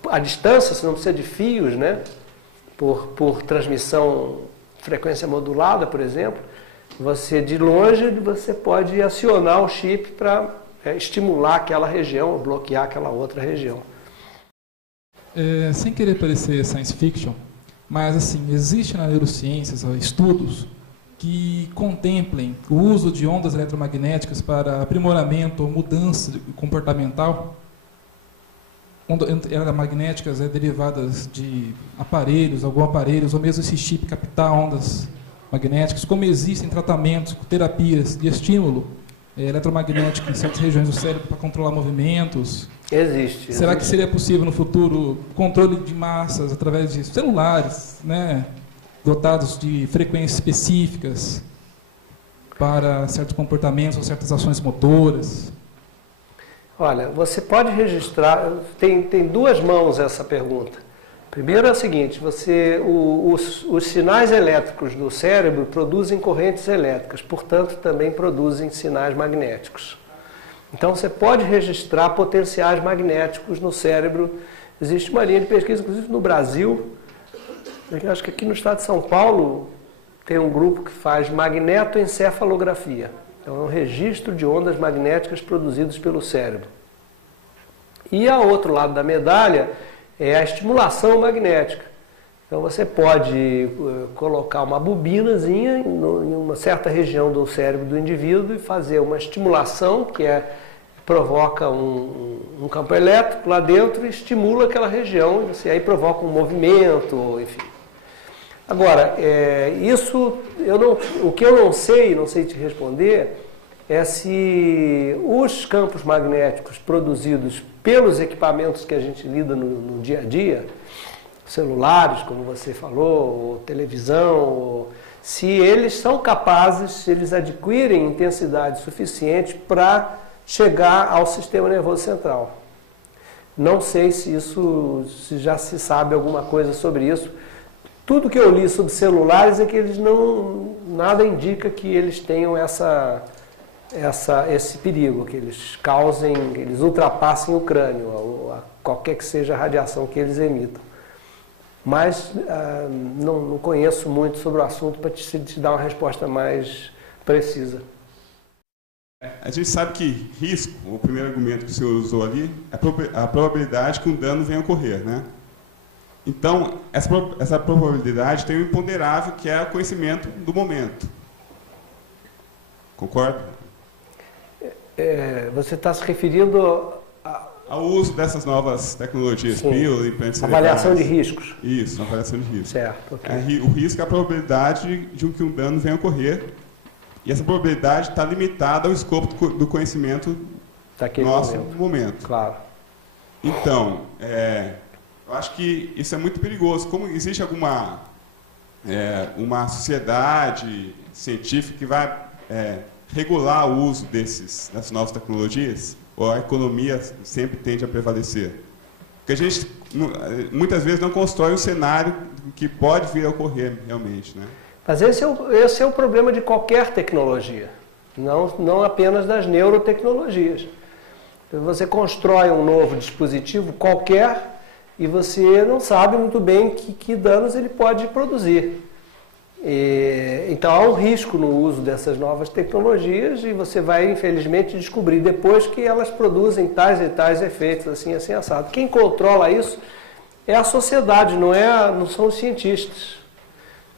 a distância, você não precisa de fios, né? Por transmissão frequência modulada, por exemplo, você de longe você pode acionar o chip para estimular aquela região ou bloquear aquela outra região. Sem querer parecer science fiction, mas assim, existe na neurociências estudos que contemplem o uso de ondas eletromagnéticas para aprimoramento ou mudança comportamental. Ondas eletromagnéticas derivadas de aparelhos, alguns aparelhos, ou mesmo esse chip captar ondas magnéticas, como existem tratamentos, terapias de estímulo eletromagnético em certas regiões do cérebro para controlar movimentos. Existe. Será que seria possível no futuro controle de massas através de celulares, né, dotados de frequências específicas para certos comportamentos ou certas ações motoras? Olha, você pode registrar, tem duas mãos essa pergunta. Primeiro é o seguinte, os sinais elétricos do cérebro produzem correntes elétricas, portanto também produzem sinais magnéticos. Então você pode registrar potenciais magnéticos no cérebro. Existe uma linha de pesquisa, inclusive no Brasil, eu acho que aqui no estado de São Paulo tem um grupo que faz magnetoencefalografia. Então é um registro de ondas magnéticas produzidas pelo cérebro. E ao outro lado da medalha é a estimulação magnética. Então você pode colocar uma bobinazinha em uma certa região do cérebro do indivíduo e fazer uma estimulação que provoca um campo elétrico lá dentro e estimula aquela região, e você aí provoca um movimento, enfim. Agora, o que eu não sei te responder, é se os campos magnéticos produzidos pelos equipamentos que a gente lida no dia a dia, celulares, como você falou, ou televisão, se eles são capazes, se eles adquirem intensidade suficiente para chegar ao sistema nervoso central. Não sei se já se sabe alguma coisa sobre isso. Tudo que eu li sobre celulares é que eles nada indica que eles tenham esse perigo, que eles eles ultrapassem o crânio, qualquer que seja a radiação que eles emitam. Mas não conheço muito sobre o assunto para te dar uma resposta mais precisa. A gente sabe que risco, o primeiro argumento que o senhor usou ali, é a probabilidade que um dano venha a ocorrer, né? Então, essa probabilidade tem um imponderável, que é o conhecimento do momento. Concorda? Você está se referindo ao uso dessas novas tecnologias, pílula, implantes cerebrais. Avaliação de riscos. Isso, avaliação de riscos. Certo. Okay. O risco é a probabilidade de que um dano venha a ocorrer, e essa probabilidade está limitada ao escopo do conhecimento nosso no momento. Claro. Então, eu acho que isso é muito perigoso. Como existe uma sociedade científica que vai regular o uso dessas novas tecnologias, ou a economia sempre tende a prevalecer? Porque a gente, muitas vezes, não constrói um cenário que pode vir a ocorrer realmente, né? Mas esse é o problema de qualquer tecnologia, não apenas das neurotecnologias. Você constrói um novo dispositivo qualquer e você não sabe muito bem que danos ele pode produzir. Então há um risco no uso dessas novas tecnologias e você vai, infelizmente, descobrir depois que elas produzem tais e tais efeitos, assim assado. Quem controla isso é a sociedade, não são os cientistas.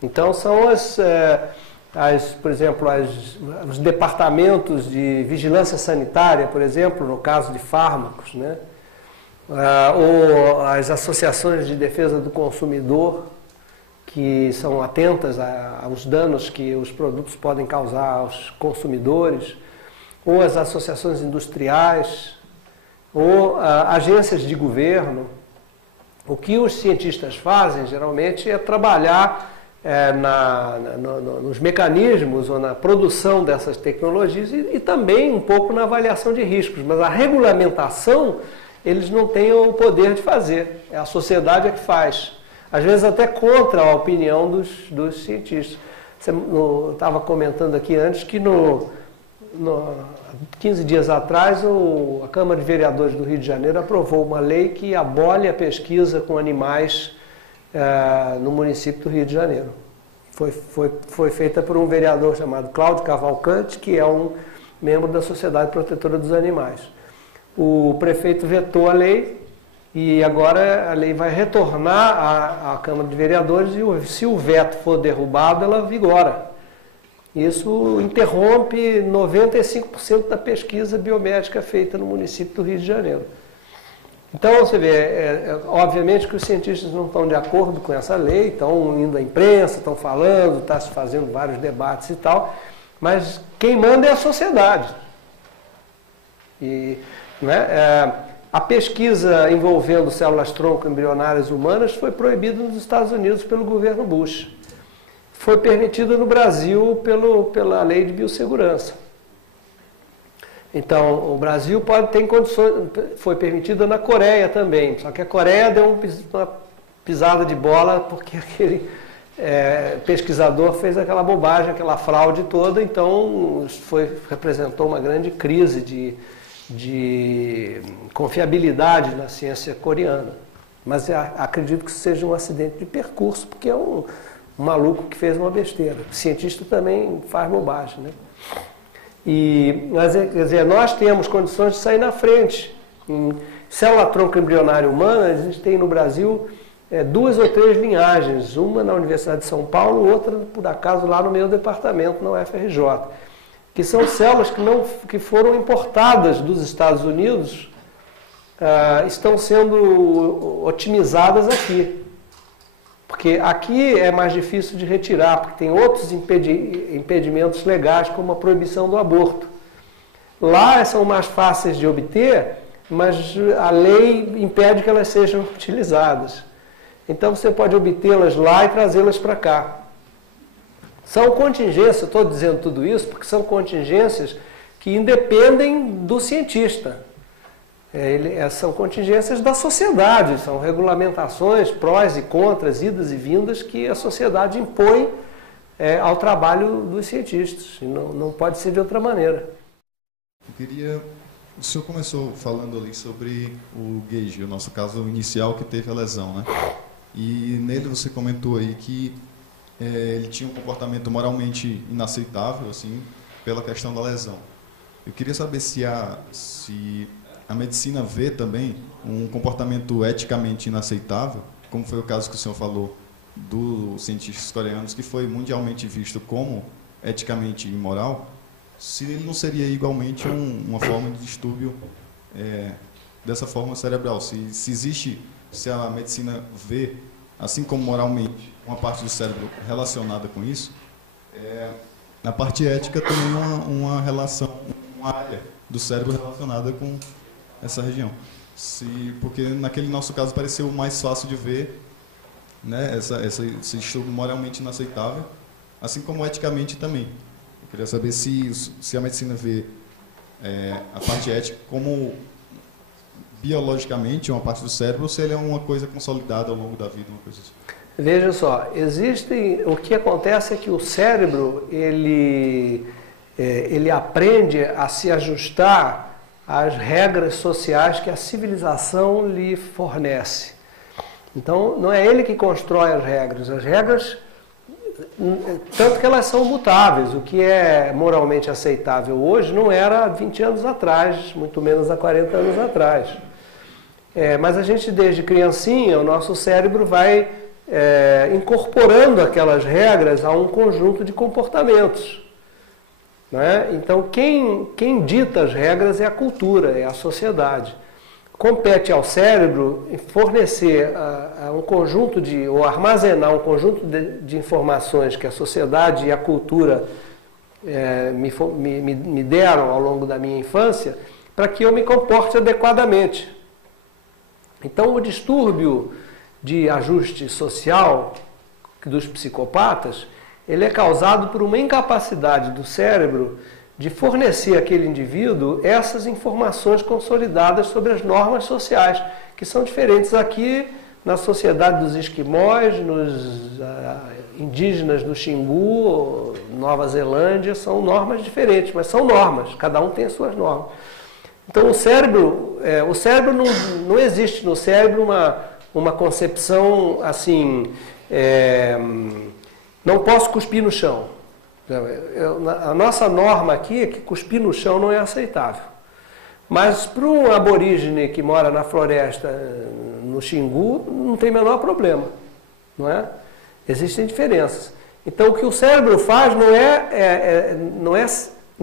Então são por exemplo, os departamentos de vigilância sanitária, por exemplo, no caso de fármacos, né? Ou as associações de defesa do consumidor, que são atentas aos danos que os produtos podem causar aos consumidores, ou as associações industriais, ou agências de governo. O que os cientistas fazem, geralmente, é trabalhar nos mecanismos ou na produção dessas tecnologias e também um pouco na avaliação de riscos, mas a regulamentação eles não têm o poder de fazer, é a sociedade que faz, às vezes até contra a opinião dos cientistas. Eu estava comentando aqui antes que 15 dias atrás a Câmara de Vereadores do Rio de Janeiro aprovou uma lei que abole a pesquisa com animais no município do Rio de Janeiro. Foi feita por um vereador chamado Cláudio Cavalcante, que é um membro da Sociedade Protetora dos Animais. O prefeito vetou a lei e agora a lei vai retornar à Câmara de Vereadores e se o veto for derrubado, ela vigora. Isso interrompe 95% da pesquisa biomédica feita no município do Rio de Janeiro. Então, você vê, obviamente que os cientistas não estão de acordo com essa lei, estão indo à imprensa, estão falando, está se fazendo vários debates e tal, mas quem manda é a sociedade. A pesquisa envolvendo células-tronco embrionárias humanas foi proibida nos Estados Unidos pelo governo Bush. Foi permitida no Brasil pela lei de biossegurança. Então, o Brasil tem condições, foi permitida na Coreia também, só que a Coreia deu uma pisada de bola porque aquele pesquisador fez aquela bobagem, aquela fraude toda, então representou uma grande crise de confiabilidade na ciência coreana. Mas acredito que seja um acidente de percurso, porque é um maluco que fez uma besteira. O cientista também faz bobagem, né? Mas, quer dizer, nós temos condições de sair na frente. Em célula-tronco embrionária humana, a gente tem no Brasil 2 ou 3 linhagens, uma na Universidade de São Paulo, outra, por acaso, lá no meu departamento, na UFRJ, que são células que foram importadas dos Estados Unidos, estão sendo otimizadas aqui. Porque aqui é mais difícil de retirar, porque tem outros impedimentos legais, como a proibição do aborto. Lá são mais fáceis de obter, mas a lei impede que elas sejam utilizadas. Então você pode obtê-las lá e trazê-las para cá. São contingências, estou dizendo tudo isso porque são contingências que independem do cientista. São contingências da sociedade, são regulamentações, prós e contras, idas e vindas que a sociedade impõe ao trabalho dos cientistas. E não pode ser de outra maneira. O senhor começou falando ali sobre o Gage, o nosso caso inicial que teve a lesão, né? E nele você comentou aí que ele tinha um comportamento moralmente inaceitável, assim, pela questão da lesão. Eu queria saber se a medicina vê também um comportamento eticamente inaceitável, como foi o caso que o senhor falou dos cientistas coreanos, que foi mundialmente visto como eticamente imoral, se ele não seria igualmente uma forma de distúrbio dessa forma cerebral. Se existe, se a medicina vê, assim como moralmente, uma parte do cérebro relacionada com isso, na parte ética também uma relação, uma área do cérebro relacionada com essa região. Porque naquele nosso caso pareceu mais fácil de ver, né, esse distúrbio moralmente inaceitável, assim como eticamente também. Eu queria saber se a medicina vê a parte ética como biologicamente uma parte do cérebro, ou se ele é uma coisa consolidada ao longo da vida, uma coisa assim. Veja só, o que acontece é que o cérebro, ele aprende a se ajustar às regras sociais que a civilização lhe fornece. Então, não é ele que constrói as regras, tanto que elas são mutáveis. O que é moralmente aceitável hoje não era há 20 anos atrás, muito menos há 40 anos atrás. Mas a gente, desde criancinha, o nosso cérebro vai incorporando aquelas regras a um conjunto de comportamentos. Né? Então, quem dita as regras é a cultura, é a sociedade. Compete ao cérebro fornecer um conjunto ou armazenar um conjunto de informações que a sociedade e a cultura me deram ao longo da minha infância, para que eu me comporte adequadamente. Então, o distúrbio de ajuste social dos psicopatas, ele é causado por uma incapacidade do cérebro de fornecer àquele indivíduo essas informações consolidadas sobre as normas sociais, que são diferentes aqui na sociedade dos esquimós, nos indígenas do Xingu, Nova Zelândia, são normas diferentes, mas são normas, cada um tem as suas normas. Então o cérebro não existe no cérebro uma concepção assim, não posso cuspir no chão. A nossa norma aqui é que cuspir no chão não é aceitável. Mas para um aborígene que mora na floresta, no Xingu, não tem o menor problema. Não é? Existem diferenças. Então o que o cérebro faz não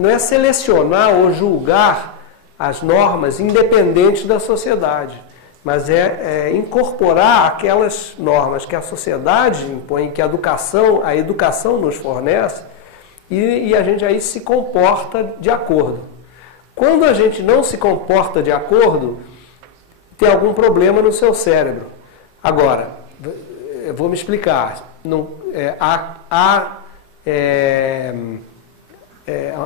é selecionar ou julgar as normas independentes da sociedade, mas é incorporar aquelas normas que a sociedade impõe, que a educação nos fornece, e a gente aí se comporta de acordo. Quando a gente não se comporta de acordo, tem algum problema no seu cérebro. Agora, eu vou me explicar.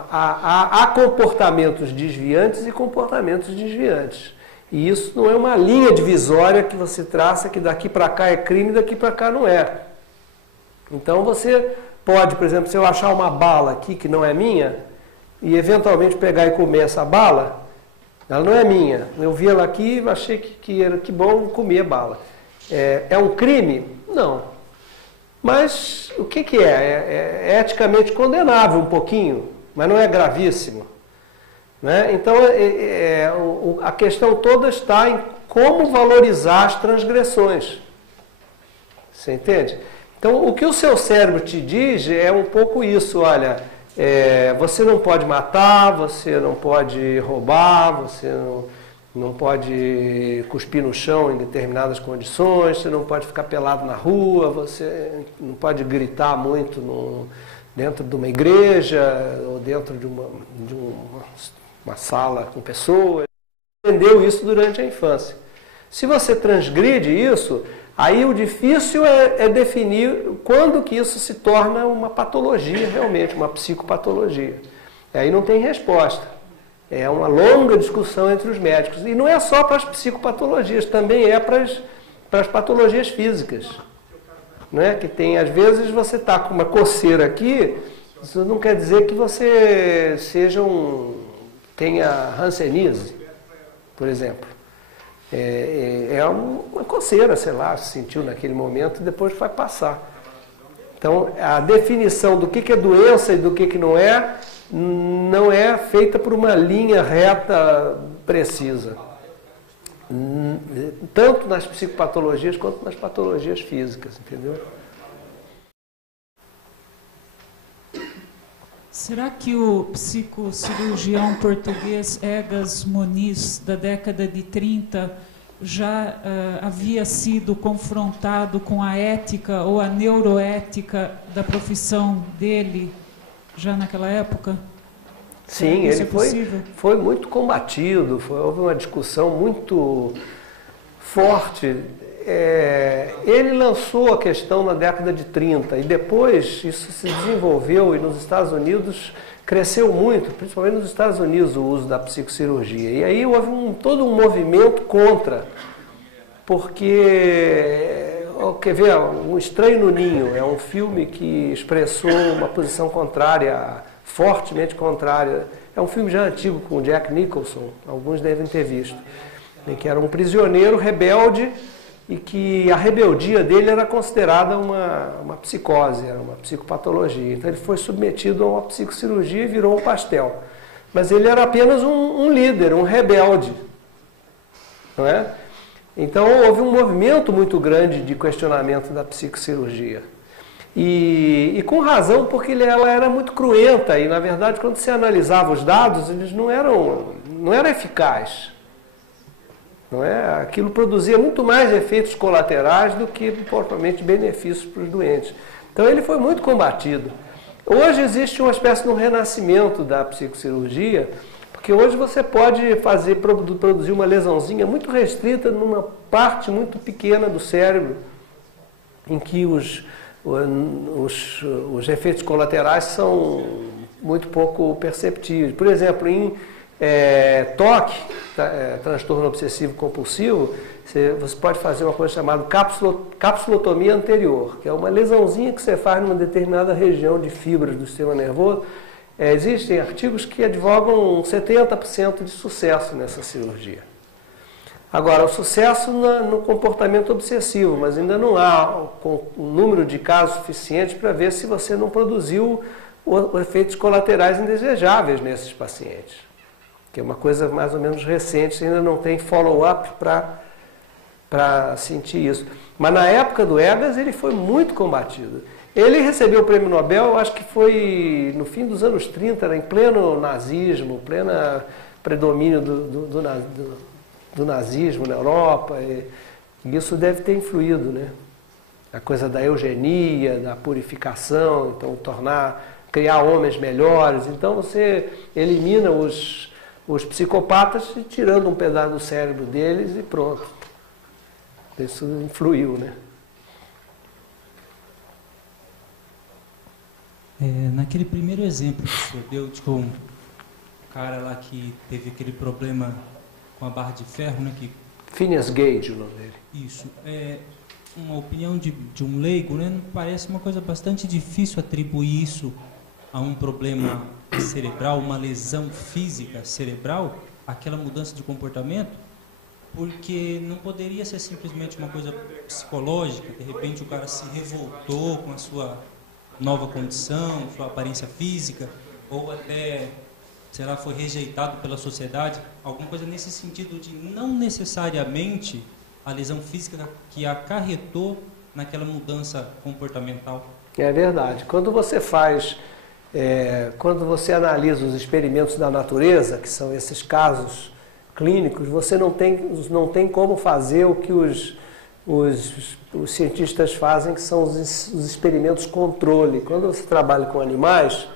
Há comportamentos desviantes e comportamentos desviantes. E isso não é uma linha divisória que você traça que daqui para cá é crime e daqui para cá não é. Então você pode, por exemplo, se eu achar uma bala aqui que não é minha e eventualmente pegar e comer essa bala, ela não é minha. Eu vi ela aqui e achei que bom comer a bala. É um crime? Não. Mas o que é? É eticamente condenável um pouquinho, mas não é gravíssimo. Né? Então, a questão toda está em como valorizar as transgressões. Você entende? Então, o que o seu cérebro te diz é um pouco isso. Olha, você não pode matar, você não pode roubar, você não pode cuspir no chão em determinadas condições, você não pode ficar pelado na rua, você não pode gritar muito dentro de uma igreja ou dentro de uma sala com pessoas. Aprendeu isso durante a infância. Se você transgride isso, aí o difícil é definir quando que isso se torna uma patologia realmente, uma psicopatologia. Aí não tem resposta. É uma longa discussão entre os médicos. E não é só para as psicopatologias, também é para as patologias físicas. Né? Que tem, às vezes, você está com uma coceira aqui, isso não quer dizer que você tenha hanseníase, por exemplo. É uma coceira, sei lá, se sentiu naquele momento e depois vai passar. Então, a definição do que é doença e do que não é não é feita por uma linha reta precisa, tanto nas psicopatologias quanto nas patologias físicas, entendeu? Será que o psicocirurgião português Egas Muniz, da década de 30, já havia sido confrontado com a ética ou a neuroética da profissão dele já naquela época? Sim, ele foi muito combatido, houve uma discussão muito forte. Ele lançou a questão na década de 30 e depois isso se desenvolveu e nos Estados Unidos cresceu muito, principalmente nos Estados Unidos, o uso da psicocirurgia. E aí houve todo um movimento contra, porque, quer ver, Um Estranho no Ninho é um filme que expressou uma posição contrária, fortemente contrária. É um filme já antigo com o Jack Nicholson, alguns devem ter visto, que era um prisioneiro rebelde e que a rebeldia dele era considerada uma psicose, era uma psicopatologia. Então ele foi submetido a uma psicocirurgia e virou um pastel. Mas ele era apenas um líder, um rebelde, não é? Então houve um movimento muito grande de questionamento da psicocirurgia. E com razão, porque ela era muito cruenta e, na verdade, quando se analisava os dados, eles não era eficaz. Não é? Aquilo produzia muito mais efeitos colaterais do que propriamente benefícios para os doentes. Então ele foi muito combatido. Hoje existe uma espécie de um renascimento da psicocirurgia, porque hoje você pode produzir uma lesãozinha muito restrita numa parte muito pequena do cérebro, em que os efeitos colaterais são muito pouco perceptíveis. Por exemplo, em TOC, transtorno obsessivo compulsivo, você pode fazer uma coisa chamada capsulotomia anterior, que é uma lesãozinha que você faz numa determinada região de fibras do sistema nervoso. Existem artigos que advogam 70% de sucesso nessa cirurgia. Agora, o sucesso no comportamento obsessivo, mas ainda não há um número de casos suficiente para ver se você não produziu efeitos colaterais indesejáveis nesses pacientes, que é uma coisa mais ou menos recente, ainda não tem follow-up para sentir isso. Mas na época do Egas ele foi muito combatido. Ele recebeu o prêmio Nobel, acho que foi no fim dos anos 30, em pleno nazismo, pleno predomínio do nazismo na Europa, e isso deve ter influído, né? A coisa da eugenia, da purificação, então criar homens melhores. Então você elimina os psicopatas tirando um pedaço do cérebro deles e pronto. Isso influiu, né? Naquele primeiro exemplo que o senhor deu de um cara lá que teve aquele problema com a barra de ferro, né? Phineas Gage, o nome dele. Isso. Uma opinião de um leigo, né? Parece uma coisa bastante difícil atribuir isso a um problema cerebral, uma lesão física cerebral, aquela mudança de comportamento, porque não poderia ser simplesmente uma coisa psicológica. De repente o cara se revoltou com a sua nova condição, sua aparência física, ou até, sei lá, foi rejeitado pela sociedade, alguma coisa nesse sentido de não necessariamente a lesão física que acarretou naquela mudança comportamental. É verdade. Quando você analisa os experimentos da natureza, que são esses casos clínicos, você não tem como fazer o que os cientistas fazem, que são os experimentos controle. Quando você trabalha com animais,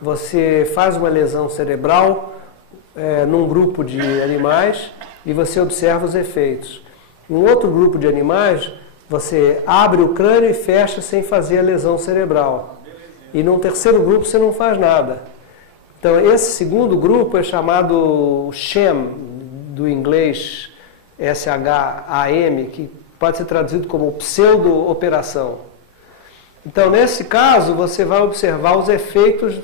você faz uma lesão cerebral num grupo de animais e você observa os efeitos. Em outro grupo de animais, você abre o crânio e fecha sem fazer a lesão cerebral. E num terceiro grupo você não faz nada. Então esse segundo grupo é chamado sham, do inglês SHAM, que pode ser traduzido como pseudo-operação. Então, nesse caso, você vai observar os efeitos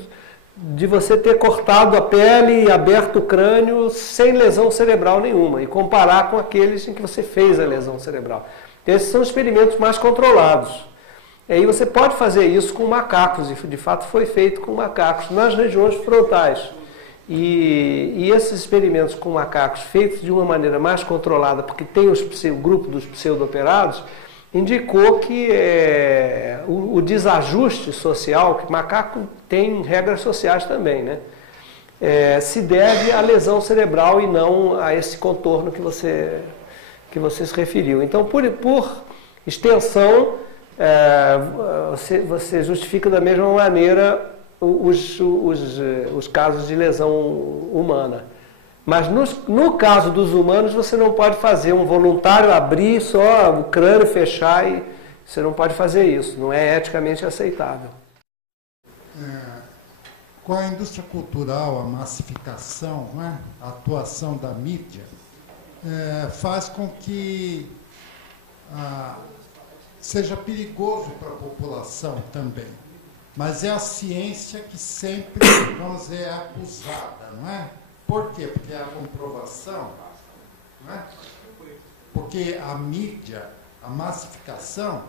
de você ter cortado a pele e aberto o crânio sem lesão cerebral nenhuma, e comparar com aqueles em que você fez a lesão cerebral. Esses são experimentos mais controlados. E aí você pode fazer isso com macacos, e de fato foi feito com macacos, nas regiões frontais. E esses experimentos com macacos feitos de uma maneira mais controlada, porque tem o grupo dos pseudo-operados, indicou que o desajuste social, que macaco tem regras sociais também, né? Se deve à lesão cerebral e não a esse contorno que você se referiu. Então, por extensão, você justifica da mesma maneira os casos de lesão humana. Mas no caso dos humanos, você não pode fazer um voluntário abrir só o crânio, fechar, e você não pode fazer isso. Não é eticamente aceitável. Com a indústria cultural, a massificação, né, a atuação da mídia, faz com que seja perigoso para a população também. Mas é a ciência que sempre, vamos dizer, é acusada, não é? Por quê? Porque é a comprovação, não é? Porque a mídia, a massificação,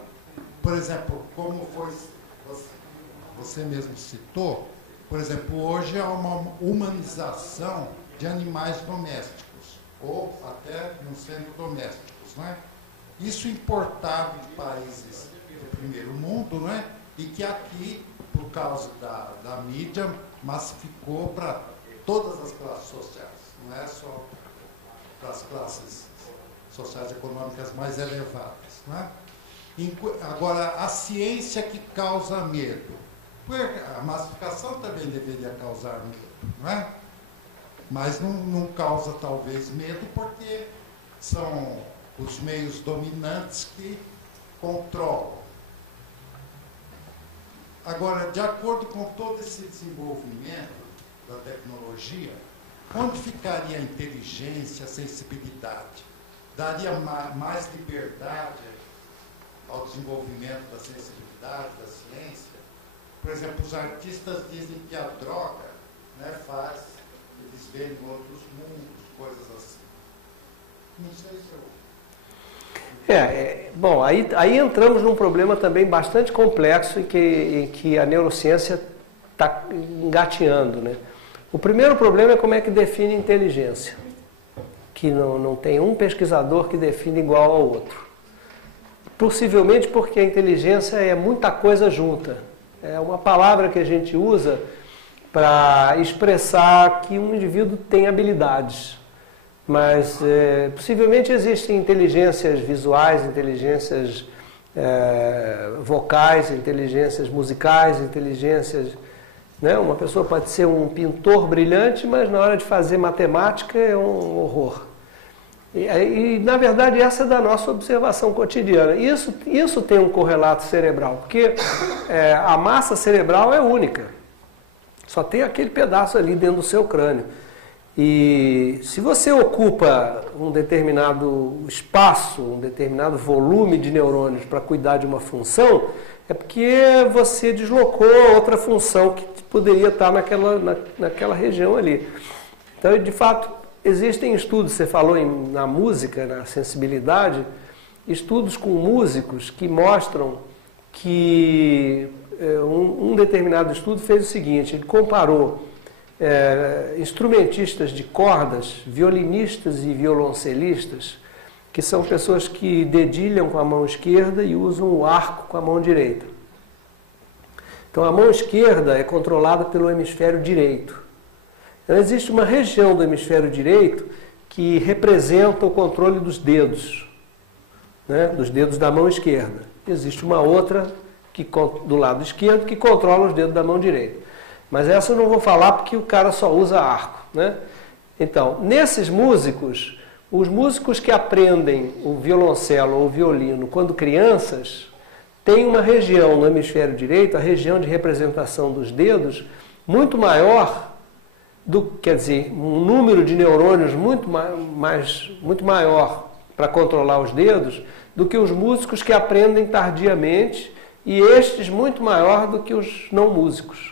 por exemplo, como você mesmo citou, por exemplo, hoje há uma humanização de animais domésticos, ou até não sendo domésticos, não é? Isso importado de países do primeiro mundo, não é? E que aqui, por causa da mídia, massificou para todas as classes sociais, não é só para as classes sociais econômicas mais elevadas, não é? Agora, a ciência que causa medo. A massificação também deveria causar medo, não é? Mas não causa, talvez, medo porque são os meios dominantes que controlam. Agora, de acordo com todo esse desenvolvimento da tecnologia, onde ficaria a inteligência, a sensibilidade? Daria mais liberdade ao desenvolvimento da sensibilidade, da ciência? Por exemplo, os artistas dizem que a droga, né, faz eles verem outros mundos, coisas assim. Não sei se eu... Bom, aí entramos num problema também bastante complexo em que a neurociência está engateando, né? O primeiro problema é como é que define inteligência, que não tem um pesquisador que define igual ao outro. Possivelmente porque a inteligência é muita coisa junta. É uma palavra que a gente usa para expressar que um indivíduo tem habilidades. Mas possivelmente existem inteligências visuais, inteligências vocais, inteligências musicais, inteligências... Né? Uma pessoa pode ser um pintor brilhante, mas na hora de fazer matemática é um horror. E na verdade, essa é da nossa observação cotidiana. Isso tem um correlato cerebral, porque a massa cerebral é única. Só tem aquele pedaço ali dentro do seu crânio. E se você ocupa um determinado espaço, um determinado volume de neurônios para cuidar de uma função, é porque você deslocou outra função que poderia estar naquela região ali. Então, de fato, existem estudos, você falou na música, na sensibilidade, estudos com músicos que mostram que um determinado estudo fez o seguinte: ele comparou instrumentistas de cordas, violinistas e violoncelistas, que são pessoas que dedilham com a mão esquerda e usam o arco com a mão direita. Então a mão esquerda é controlada pelo hemisfério direito. Então existe uma região do hemisfério direito que representa o controle dos dedos, né, dos dedos da mão esquerda. Existe uma outra do lado esquerdo que controla os dedos da mão direita. Mas essa eu não vou falar porque o cara só usa arco, né? Então, nesses músicos, os músicos que aprendem o violoncelo ou o violino quando crianças, têm uma região no hemisfério direito, a região de representação dos dedos, muito maior, quer dizer, um número de neurônios muito maior para controlar os dedos, do que os músicos que aprendem tardiamente, e estes muito maior do que os não músicos.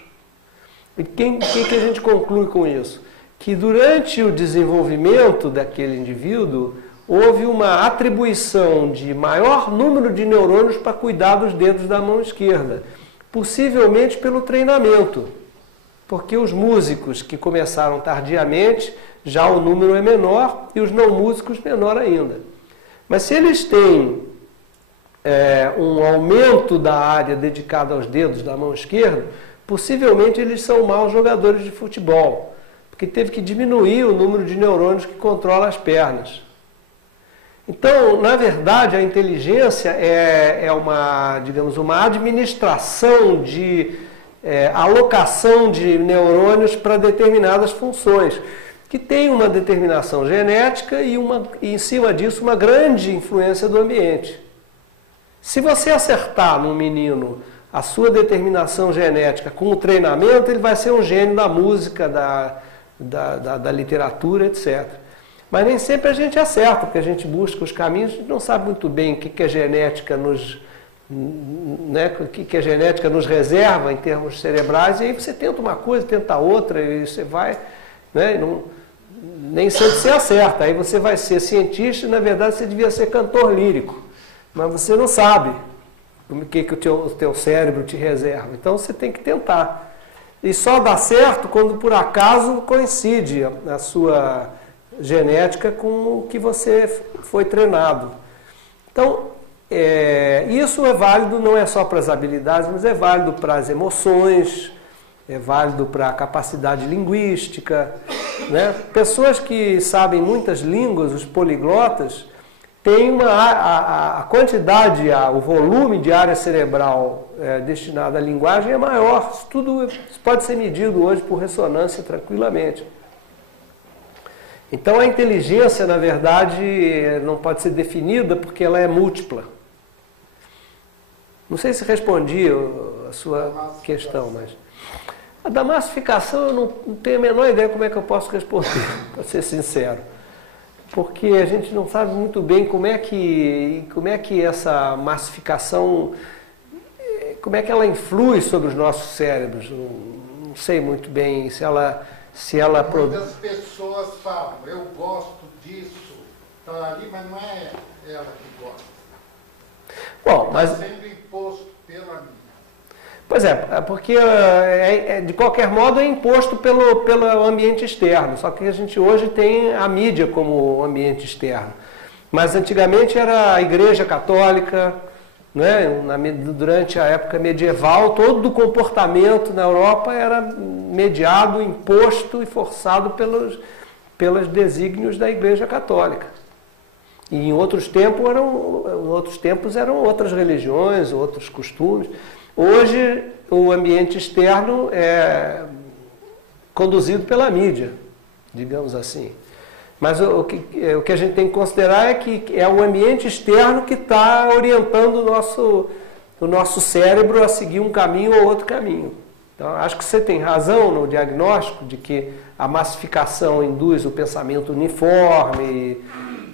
E o que a gente conclui com isso? Que durante o desenvolvimento daquele indivíduo, houve uma atribuição de maior número de neurônios para cuidar dos dedos da mão esquerda, possivelmente pelo treinamento, porque os músicos que começaram tardiamente, já o número é menor e os não músicos menor ainda. Mas se eles têm um aumento da área dedicada aos dedos da mão esquerda, possivelmente eles são maus jogadores de futebol, porque teve que diminuir o número de neurônios que controla as pernas. Então, na verdade, a inteligência é uma, digamos, uma administração de alocação de neurônios para determinadas funções, que tem uma determinação genética e em cima disso, uma grande influência do ambiente. Se você acertar num menino a sua determinação genética com o treinamento, ele vai ser um gênio da música, da literatura, etc. Mas nem sempre a gente acerta, porque a gente busca os caminhos, a gente não sabe muito bem o que a genética nos, né, o que a genética nos reserva em termos cerebrais, e aí você tenta uma coisa, tenta outra, e você vai, né, nem sempre você acerta. Aí você vai ser cientista e, na verdade, você devia ser cantor lírico, mas você não sabe o que o teu cérebro te reserva. Então você tem que tentar. E só dá certo quando por acaso coincide a sua genética com o que você foi treinado. Então, isso é válido não é só para as habilidades, mas é válido para as emoções, é válido para a capacidade linguística, né? Pessoas que sabem muitas línguas, os poliglotas, têm a quantidade, o volume de área cerebral destinada à linguagem é maior. Isso pode ser medido hoje por ressonância tranquilamente. Então a inteligência, na verdade, não pode ser definida porque ela é múltipla. Não sei se respondi a sua questão, mas a da massificação eu não tenho a menor ideia como é que eu posso responder, para ser sincero. Porque a gente não sabe muito bem como é que essa massificação, como é que ela influi sobre os nossos cérebros. Não sei muito bem se ela Muitas pessoas falam, eu gosto disso, está ali, mas não é ela que gosta. Bom, mas está sendo imposto pela minha. Pois porque de qualquer modo é imposto pelo ambiente externo, só que a gente hoje tem a mídia como ambiente externo. Mas antigamente era a Igreja Católica, né? Durante a época medieval, todo o comportamento na Europa era mediado, imposto e forçado pelos desígnios da Igreja Católica. E em outros tempos eram outras religiões, outros costumes. Hoje o ambiente externo é conduzido pela mídia, digamos assim. Mas o que a gente tem que considerar é que é o ambiente externo que está orientando o nosso cérebro a seguir um caminho ou outro caminho. Então, acho que você tem razão no diagnóstico de que a massificação induz o pensamento uniforme,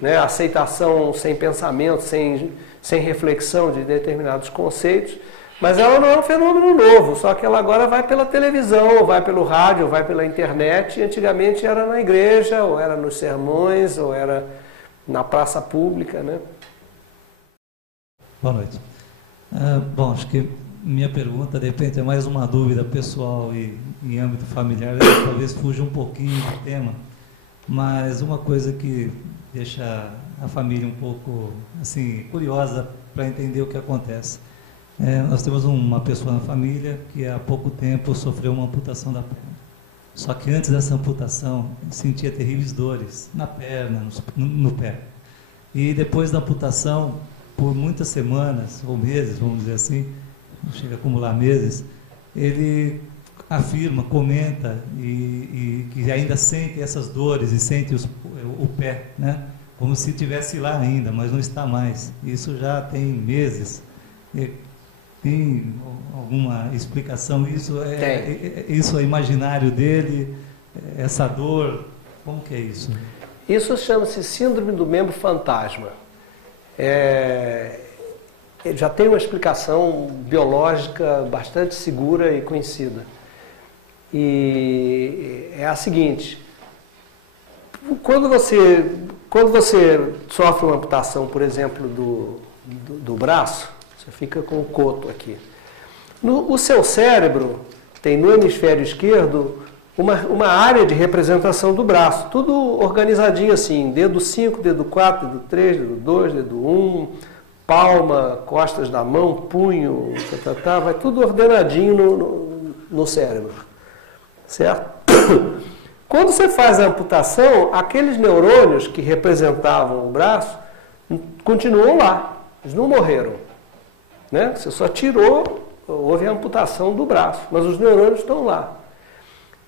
né, a aceitação sem pensamento, sem reflexão de determinados conceitos. Mas ela não é um fenômeno novo, só que ela agora vai pela televisão, vai pelo rádio, vai pela internet. E antigamente era na igreja, ou era nos sermões, ou era na praça pública, né? Boa noite. Bom, acho que minha pergunta, de repente, é mais uma dúvida pessoal e em âmbito familiar, talvez fuja um pouquinho do tema, mas uma coisa que deixa a família um pouco assim curiosa para entender o que acontece. Nós temos uma pessoa na família que há pouco tempo sofreu uma amputação da perna. Só que antes dessa amputação, sentia terríveis dores na perna, no pé. E depois da amputação, por muitas semanas, ou meses, vamos dizer assim, não chega a acumular meses, ele afirma, comenta e que ainda sente essas dores e sente o pé, né? Como se estivesse lá ainda, mas não está mais. Isso já tem meses. Tem alguma explicação? Isso é imaginário dele? Essa dor? Como que é isso? Isso chama-se síndrome do membro fantasma. Já tem uma explicação biológica bastante segura e conhecida. E é a seguinte: Quando você sofre uma amputação, por exemplo, do braço, você fica com o coto aqui. O seu cérebro tem no hemisfério esquerdo uma área de representação do braço, tudo organizadinho assim, dedo 5, dedo 4, dedo 3, dedo 2, dedo 1, palma, costas da mão, punho, vai tudo ordenadinho no cérebro, certo? Quando você faz a amputação, aqueles neurônios que representavam o braço continuam lá, eles não morreram, né? Você só tirou, houve a amputação do braço, mas os neurônios estão lá.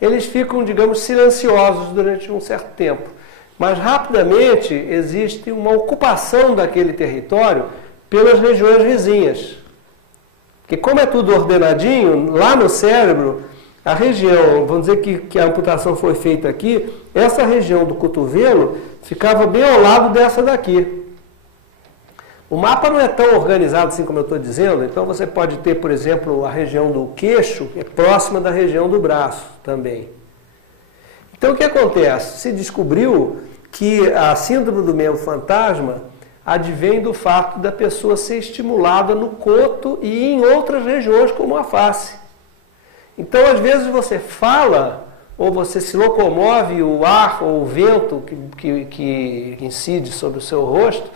Eles ficam, digamos, silenciosos durante um certo tempo, mas rapidamente existe uma ocupação daquele território pelas regiões vizinhas. Porque como é tudo ordenadinho, lá no cérebro, a região, vamos dizer que a amputação foi feita aqui, essa região do cotovelo ficava bem ao lado dessa daqui. O mapa não é tão organizado assim como eu estou dizendo, então você pode ter, por exemplo, a região do queixo, que é próxima da região do braço também. Então o que acontece? Se descobriu que a síndrome do membro fantasma advém do fato da pessoa ser estimulada no coto e em outras regiões como a face. Então às vezes você fala ou você se locomove, o ar ou o vento que incide sobre o seu rosto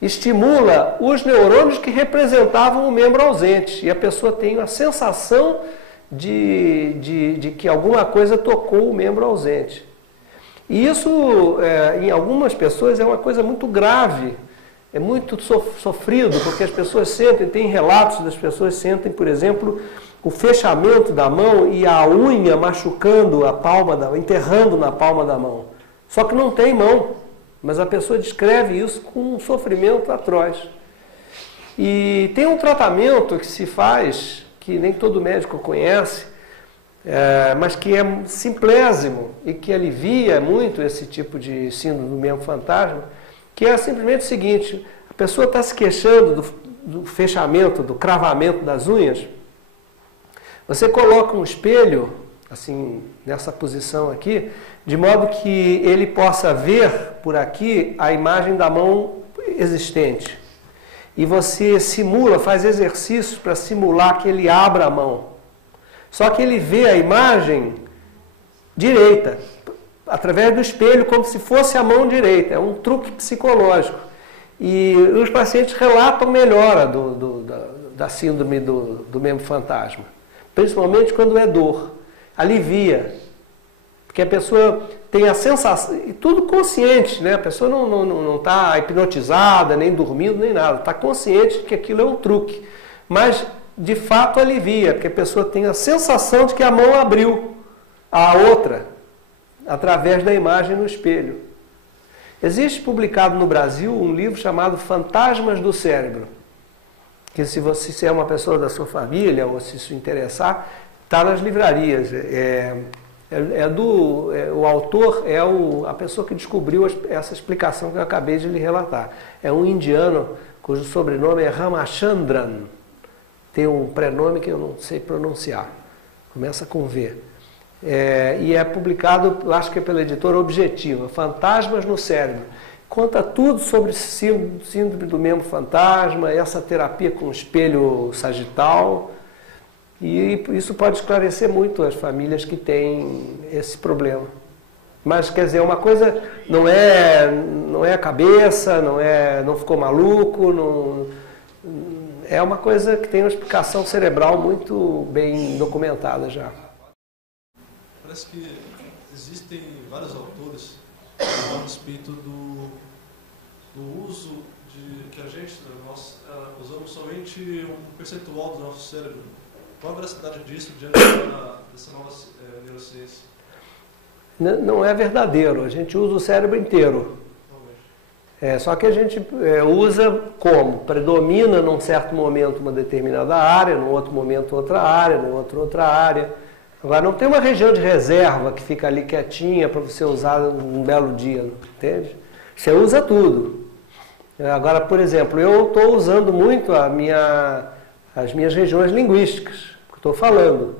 estimula os neurônios que representavam o membro ausente. E a pessoa tem a sensação de que alguma coisa tocou o membro ausente. E isso, em algumas pessoas, é uma coisa muito grave. É muito sofrido, porque as pessoas sentem, tem relatos das pessoas sentem, por exemplo, o fechamento da mão e a unha machucando a palma, enterrando na palma da mão. Só que não tem mão. Mas a pessoa descreve isso com um sofrimento atroz. E tem um tratamento que se faz, que nem todo médico conhece, mas que é simplésimo e que alivia muito esse tipo de síndrome do membro fantasma, que é simplesmente o seguinte: a pessoa está se queixando do fechamento, do cravamento das unhas, você coloca um espelho, assim, nessa posição aqui, de modo que ele possa ver por aqui a imagem da mão existente. E você simula, faz exercícios para simular que ele abra a mão. Só que ele vê a imagem direita, através do espelho, como se fosse a mão direita. É um truque psicológico. E os pacientes relatam melhora da síndrome do membro fantasma. Principalmente quando é dor. Alivia. Porque a pessoa tem a sensação, e tudo consciente, né? A pessoa não está hipnotizada, nem dormindo, nem nada. Está consciente que aquilo é um truque. Mas, de fato, alivia, porque a pessoa tem a sensação de que a mão abriu a outra, através da imagem no espelho. Existe publicado no Brasil um livro chamado Fantasmas do Cérebro, que se você é uma pessoa da sua família, ou se isso interessar, está nas livrarias. O autor é a pessoa que descobriu essa explicação que eu acabei de lhe relatar. É um indiano cujo sobrenome é Ramachandran. Tem um prenome que eu não sei pronunciar. Começa com V. E é publicado, acho que é pela editora Objetiva, Fantasmas no Cérebro. Conta tudo sobre síndrome do membro fantasma, essa terapia com espelho sagital. E isso pode esclarecer muito as famílias que têm esse problema. Mas, quer dizer, uma coisa não é a cabeça, não ficou maluco, é uma coisa que tem uma explicação cerebral muito bem documentada já. Parece que existem vários autores que falam a respeito do uso que a gente, nós usamos somente um percentual do nosso cérebro. Qual a veracidade disso diante dessa nova neurociência? Não é verdadeiro, a gente usa o cérebro inteiro. Só que a gente usa como? Predomina num certo momento uma determinada área, num outro momento outra área, num outro outra área. Agora não tem uma região de reserva que fica ali quietinha para você usar um belo dia, entende? Você usa tudo. Agora, por exemplo, eu estou usando muito as minhas regiões linguísticas, que estou falando.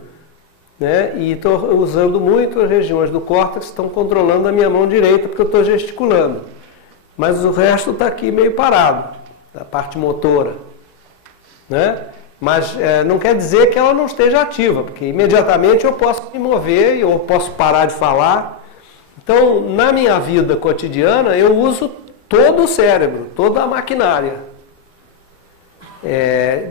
né? E estou usando muito as regiões do córtex que estão controlando a minha mão direita, porque eu estou gesticulando. Mas o resto está aqui meio parado, a parte motora, né? Mas não quer dizer que ela não esteja ativa, porque imediatamente eu posso me mover e eu posso parar de falar. Então, na minha vida cotidiana, eu uso todo o cérebro, toda a maquinária,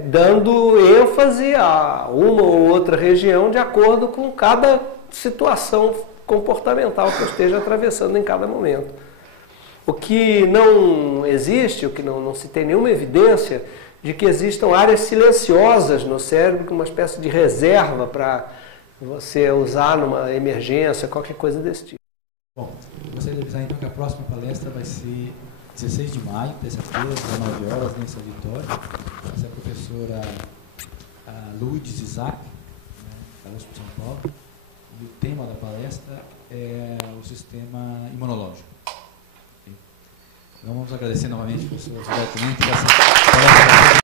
dando ênfase a uma ou outra região de acordo com cada situação comportamental que eu esteja atravessando em cada momento. O que não existe, o que não se tem nenhuma evidência de que existam áreas silenciosas no cérebro, com uma espécie de reserva para você usar numa emergência, qualquer coisa desse tipo. Bom, gostaria de avisar então que a próxima palestra vai ser 16 de maio, terça-feira, às 19 horas, nessa Vitória. Essa é a professora Lourdes Isaac, da USP de São Paulo. E o tema da palestra é o sistema imunológico. Então, vamos agradecer novamente, professor Gilberto Mendes, por essa palestra.